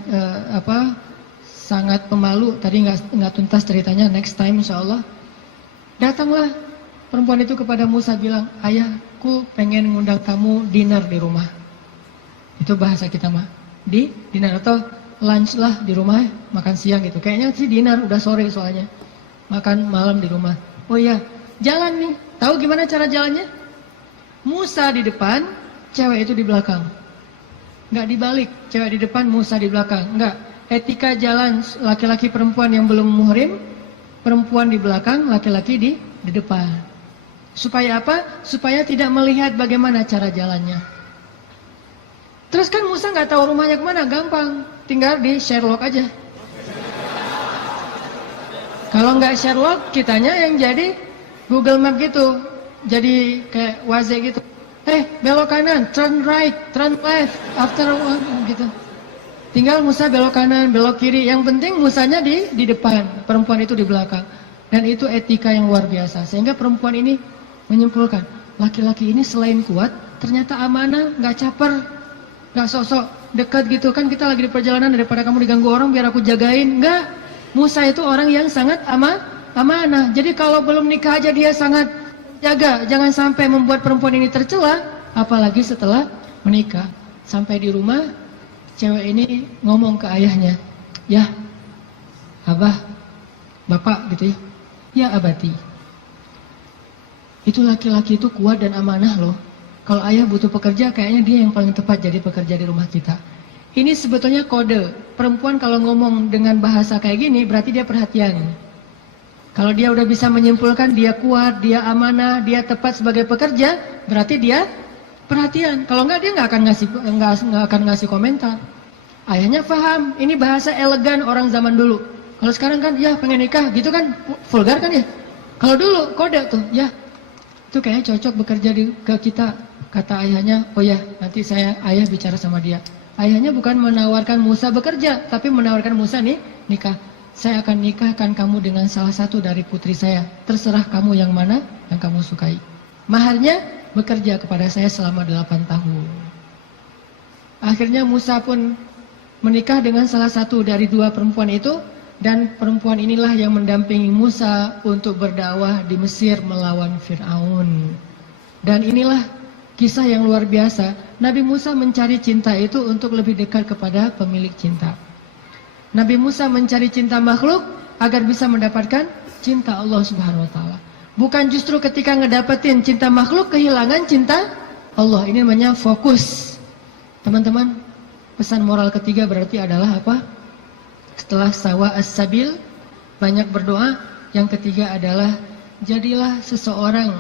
sangat pemalu. Tadi nggak tuntas ceritanya, next time insyaallah. Datanglah perempuan itu kepada Musa bilang, ayahku pengen ngundang kamu dinner di rumah. Itu bahasa kita mah, di dinner atau lunch lah di rumah, makan siang gitu. Kayaknya sih dinner, udah sore soalnya. Makan malam di rumah. Oh iya, jalan nih. Tahu gimana cara jalannya? Musa di depan, cewek itu di belakang. Nggak dibalik, cewek di depan, Musa di belakang. Nggak. Etika jalan laki-laki perempuan yang belum muhrim, perempuan di belakang, laki-laki di depan. Supaya apa? Supaya tidak melihat bagaimana cara jalannya. Terus kan Musa nggak tahu rumahnya kemana, gampang, tinggal di Sherlock aja. Kalau nggak Sherlock, kitanya yang jadi Google Map gitu, jadi kayak Waze gitu. Belok kanan, turn right, turn left, after gitu. Tinggal Musa belok kanan, belok kiri. Yang penting Musanya di depan, perempuan itu di belakang. Dan itu etika yang luar biasa. Sehingga perempuan ini menyimpulkan, laki-laki ini selain kuat, ternyata amanah, nggak caper, nggak sosok dekat gitu. Kan kita lagi di perjalanan, daripada kamu diganggu orang biar aku jagain. Nggak, Musa itu orang yang sangat amanah. Jadi kalau belum nikah aja dia sangat jaga, jangan sampai membuat perempuan ini tercela, apalagi setelah menikah. Sampai di rumah, cewek ini ngomong ke ayahnya, ya abah, bapak gitu ya, ya abati. Itu laki-laki itu kuat dan amanah loh. Kalau ayah butuh pekerja, kayaknya dia yang paling tepat jadi pekerja di rumah kita. Ini sebetulnya kode. Perempuan kalau ngomong dengan bahasa kayak gini, berarti dia perhatian. Kalau dia udah bisa menyimpulkan dia kuat, dia amanah, dia tepat sebagai pekerja, berarti dia perhatian. Kalau enggak, dia nggak akan ngasih komentar. Ayahnya paham. Ini bahasa elegan orang zaman dulu. Kalau sekarang kan, ya pengen nikah, gitu kan vulgar kan ya. Kalau dulu kode tuh, ya itu kayaknya cocok bekerja ke kita. Kata ayahnya, oh ya nanti ayah bicara sama dia. Ayahnya bukan menawarkan Musa bekerja, tapi menawarkan Musa nih nikah. Saya akan nikahkan kamu dengan salah satu dari putri saya. Terserah kamu yang mana yang kamu sukai. Maharnya bekerja kepada saya selama 8 tahun. Akhirnya Musa pun menikah dengan salah satu dari 2 perempuan itu. Dan perempuan inilah yang mendampingi Musa untuk berdakwah di Mesir melawan Fir'aun. Dan inilah kisah yang luar biasa. Nabi Musa mencari cinta itu untuk lebih dekat kepada pemilik cinta. Nabi Musa mencari cinta makhluk agar bisa mendapatkan cinta Allah Subhanahu wa taala. Bukan justru ketika ngedapetin cinta makhluk kehilangan cinta Allah. Ini namanya fokus. Teman-teman, pesan moral ketiga berarti adalah apa? Setelah sawa as-sabil, banyak berdoa. Yang ketiga adalah jadilah seseorang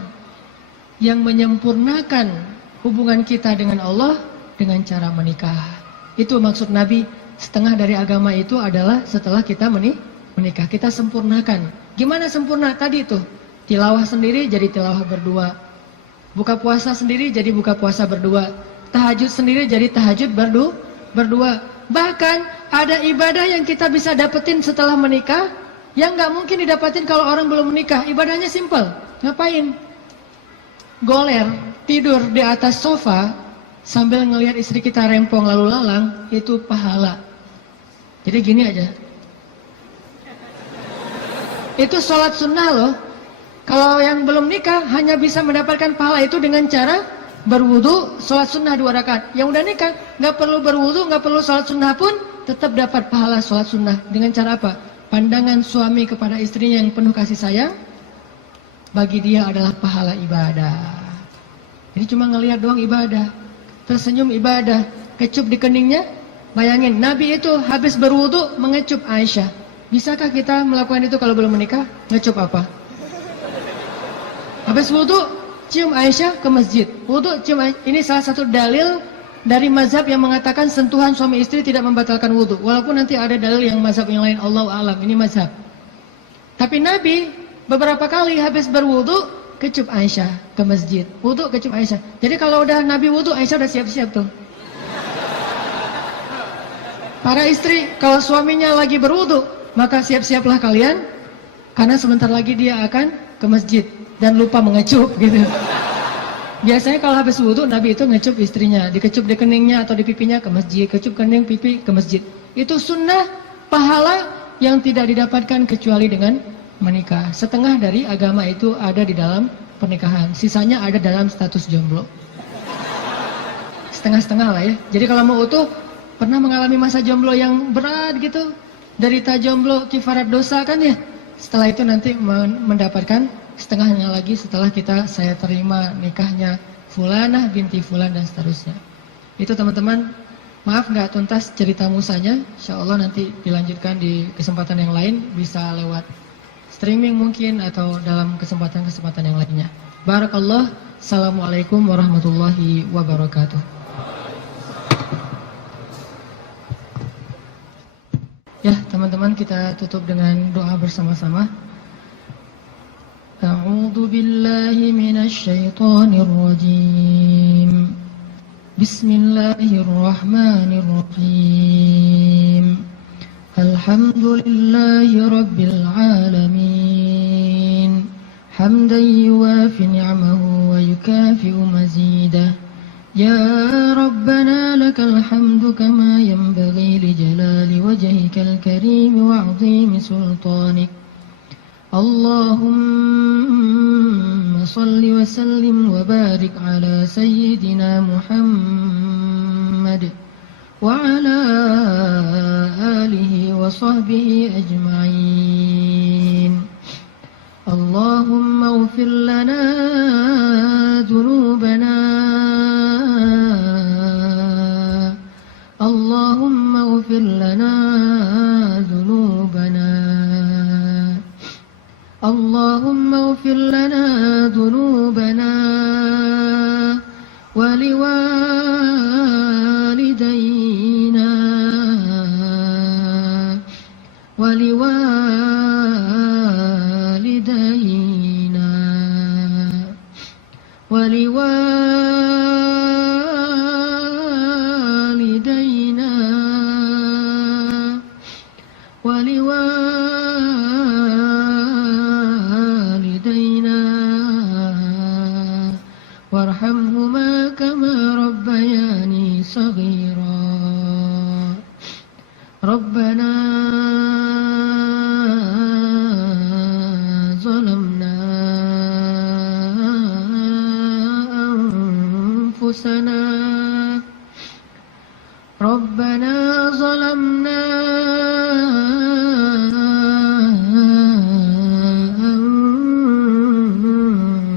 yang menyempurnakan hubungan kita dengan Allah dengan cara menikah. Itu maksud Nabi, setengah dari agama itu adalah setelah kita menikah, kita sempurnakan. Gimana sempurna? Tadi tuh, tilawah sendiri jadi tilawah berdua. Buka puasa sendiri jadi buka puasa berdua. Tahajud sendiri jadi tahajud berdua. Bahkan ada ibadah yang kita bisa dapetin setelah menikah yang nggak mungkin didapetin kalau orang belum menikah. Ibadahnya simple. Ngapain? Goler, tidur di atas sofa sambil ngelihat istri kita rempong lalu lalang, itu pahala. Jadi gini aja. Itu sholat sunnah loh. Kalau yang belum nikah hanya bisa mendapatkan pahala itu dengan cara berwudu, sholat sunnah 2 rakaat. Yang udah nikah nggak perlu berwudu, nggak perlu sholat sunnah pun tetap dapat pahala sholat sunnah. Dengan cara apa? Pandangan suami kepada istrinya yang penuh kasih sayang, bagi dia adalah pahala ibadah. Jadi cuma ngelihat doang ibadah, tersenyum ibadah, kecup di keningnya. Bayangin, Nabi itu habis berwudu mengecup Aisyah. Bisakah kita melakukan itu kalau belum menikah? Ngecup apa? Habis wudu, cium Aisyah ke masjid. Wudu, cium Aisyah. Ini salah satu dalil dari mazhab yang mengatakan sentuhan suami istri tidak membatalkan wudu. Walaupun nanti ada dalil yang mazhab yang lain, Allahu a'lam. Ini mazhab. Tapi Nabi beberapa kali habis berwudu, kecup Aisyah ke masjid. Wudu, kecup Aisyah. Jadi kalau udah Nabi wudu, Aisyah udah siap-siap tuh. Para istri, kalau suaminya lagi berwudu, maka siap-siaplah kalian, karena sebentar lagi dia akan ke masjid dan lupa mengecup gitu. Biasanya kalau habis wudu Nabi itu ngecup istrinya, dikecup di keningnya atau di pipinya ke masjid, kecup kening pipi ke masjid. Itu sunnah pahala yang tidak didapatkan kecuali dengan menikah. Setengah dari agama itu ada di dalam pernikahan, sisanya ada dalam status jomblo. Setengah-setengah lah ya. Jadi kalau mau utuh, pernah mengalami masa jomblo yang berat gitu, derita jomblo kifarat dosa kan ya. Setelah itu nanti mendapatkan setengahnya lagi setelah saya terima nikahnya Fulanah binti Fulan dan seterusnya. Itu teman-teman, maaf nggak tuntas cerita musanya. Insya Allah nanti dilanjutkan di kesempatan yang lain, bisa lewat streaming mungkin atau dalam kesempatan-kesempatan yang lainnya. Barakallah. Assalamualaikum warahmatullahi wabarakatuh. Ya teman-teman, kita tutup dengan doa bersama-sama. A'udzu billahi minasy syaithanir rajim. Bismillahirrahmanirrahim. Alhamdulillahi rabbil alamin. Hamdan yuwafi ni'amahu wa yukafi'u mazidah. Ya Rabbana lakal hamdu kama yanbaghi li jalali wajhikal karim wa 'azimi sultanik. Allahumma salli wa sallim wa barik ala sayyidina Muhammad wa ala alihi wa sahbihi ajma'in. Allahumma ighfir lana dhunubana. Allahumma ighfir lana dhunubana. Allahumma ighfir lana dhunubana wa liwalidayna wa liwalidayna wa liwalidayna wa liwalidayna warhamhuma kama rabbayani saghira. Rabbana zalamna anfusana. Rabbana zalamna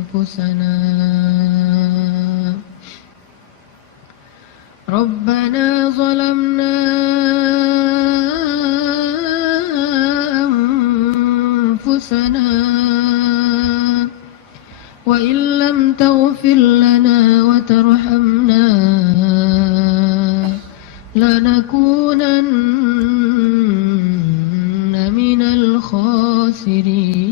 anfusana. Rabbana zalamna anfusana wa illam taghfir lana wa tarhamna lanakunanna minal khasirin.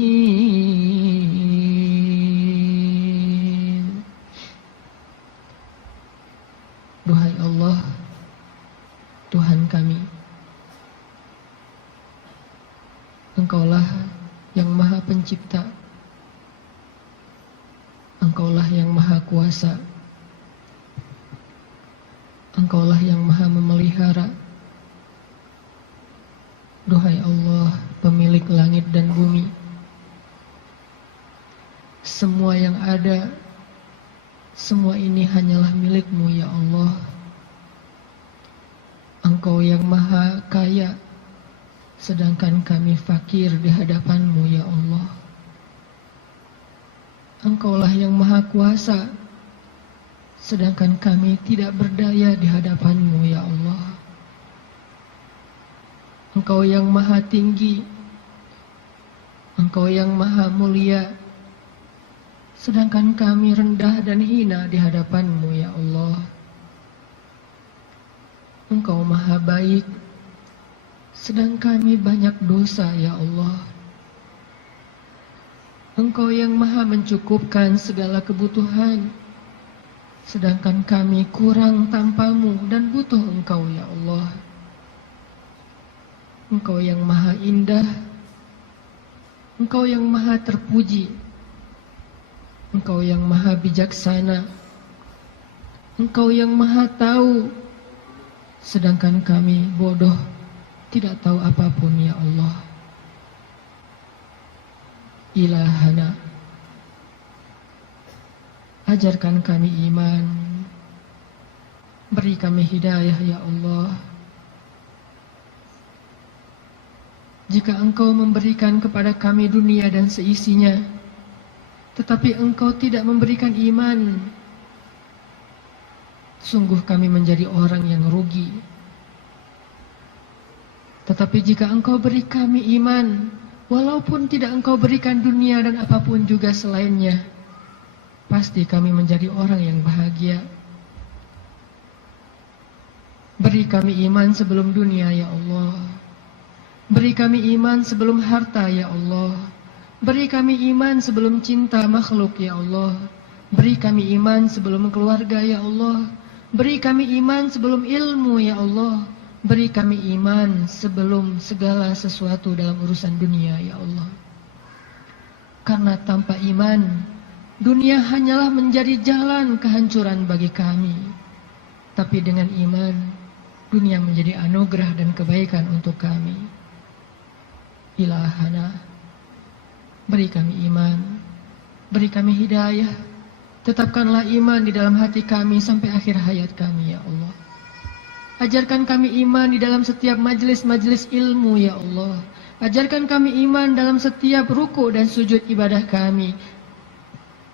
pencipta. Engkaulah yang maha kuasa. Engkaulah yang maha memelihara. Duhai Allah, pemilik langit dan bumi, semua yang ada, semua ini hanyalah milik-Mu ya Allah. Engkau yang maha kaya, sedangkan kami fakir di hadapan-Mu ya Allah. Engkaulah yang maha kuasa, sedangkan kami tidak berdaya di hadapan-Mu ya Allah. Engkau yang maha tinggi, Engkau yang maha mulia, sedangkan kami rendah dan hina di hadapan-Mu ya Allah. Engkau maha baik, sedang kami banyak dosa ya Allah. Engkau yang maha mencukupkan segala kebutuhan, sedangkan kami kurang tanpa-Mu dan butuh Engkau ya Allah. Engkau yang maha indah, Engkau yang maha terpuji, Engkau yang maha bijaksana, Engkau yang maha tahu, sedangkan kami bodoh, tidak tahu apapun ya Allah. Ilahana, ajarkan kami iman, beri kami hidayah ya Allah. Jika Engkau memberikan kepada kami dunia dan seisinya, tetapi Engkau tidak memberikan iman, sungguh kami menjadi orang yang rugi. Tetapi jika Engkau beri kami iman, walaupun tidak Engkau berikan dunia dan apapun juga selainnya, pasti kami menjadi orang yang bahagia. Beri kami iman sebelum dunia ya Allah. Beri kami iman sebelum harta ya Allah. Beri kami iman sebelum cinta makhluk ya Allah. Beri kami iman sebelum keluarga ya Allah. Beri kami iman sebelum ilmu ya Allah. Beri kami iman sebelum segala sesuatu dalam urusan dunia ya Allah. Karena tanpa iman, dunia hanyalah menjadi jalan kehancuran bagi kami. Tapi dengan iman, dunia menjadi anugerah dan kebaikan untuk kami. Ilahana, beri kami iman, beri kami hidayah, tetapkanlah iman di dalam hati kami sampai akhir hayat kami ya Allah. Ajarkan kami iman di dalam setiap majelis-majelis ilmu ya Allah. Ajarkan kami iman dalam setiap ruku dan sujud ibadah kami.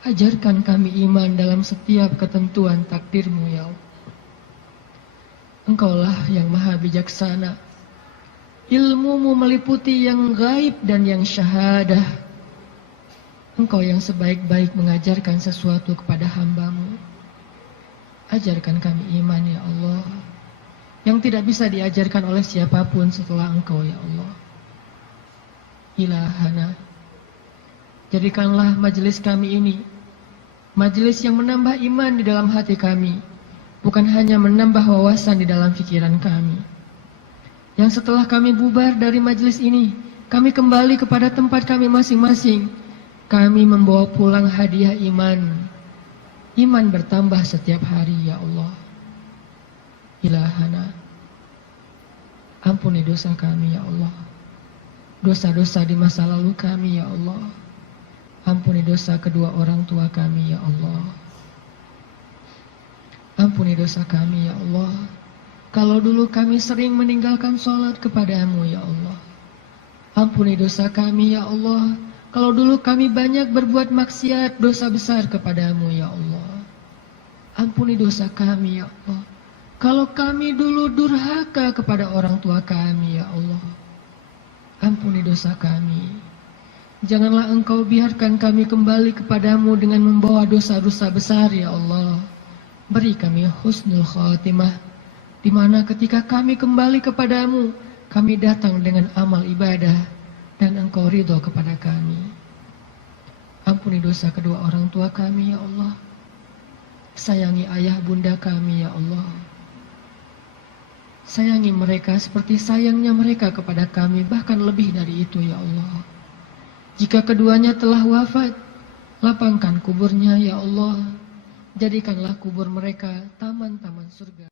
Ajarkan kami iman dalam setiap ketentuan takdir-Mu ya Allah. Engkaulah yang maha bijaksana. Ilmu-Mu meliputi yang gaib dan yang syahadah. Engkau yang sebaik-baik mengajarkan sesuatu kepada hamba-Mu. Ajarkan kami iman ya Allah, yang tidak bisa diajarkan oleh siapapun setelah Engkau ya Allah. Ilahana, jadikanlah majelis kami ini majelis yang menambah iman di dalam hati kami, bukan hanya menambah wawasan di dalam pikiran kami. Yang setelah kami bubar dari majelis ini, kami kembali kepada tempat kami masing-masing. Kami membawa pulang hadiah iman. Iman bertambah setiap hari ya Allah. Ilahana, ampuni dosa kami ya Allah. Dosa-dosa di masa lalu kami ya Allah. Ampuni dosa kedua orang tua kami ya Allah. Ampuni dosa kami ya Allah. Kalau dulu kami sering meninggalkan sholat kepada-Mu ya Allah. Ampuni dosa kami ya Allah. Kalau dulu kami banyak berbuat maksiat, dosa besar kepada-Mu ya Allah. Ampuni dosa kami ya Allah. Kalau kami dulu durhaka kepada orang tua kami ya Allah. Ampuni dosa kami. Janganlah Engkau biarkan kami kembali kepada-Mu dengan membawa dosa-dosa besar ya Allah. Beri kami husnul khatimah, di mana ketika kami kembali kepada-Mu, kami datang dengan amal ibadah dan Engkau ridho kepada kami. Ampuni dosa kedua orang tua kami ya Allah. Sayangi ayah bunda kami ya Allah. Sayangi mereka seperti sayangnya mereka kepada kami, bahkan lebih dari itu ya Allah. Jika keduanya telah wafat, lapangkan kuburnya ya Allah. Jadikanlah kubur mereka taman-taman surga.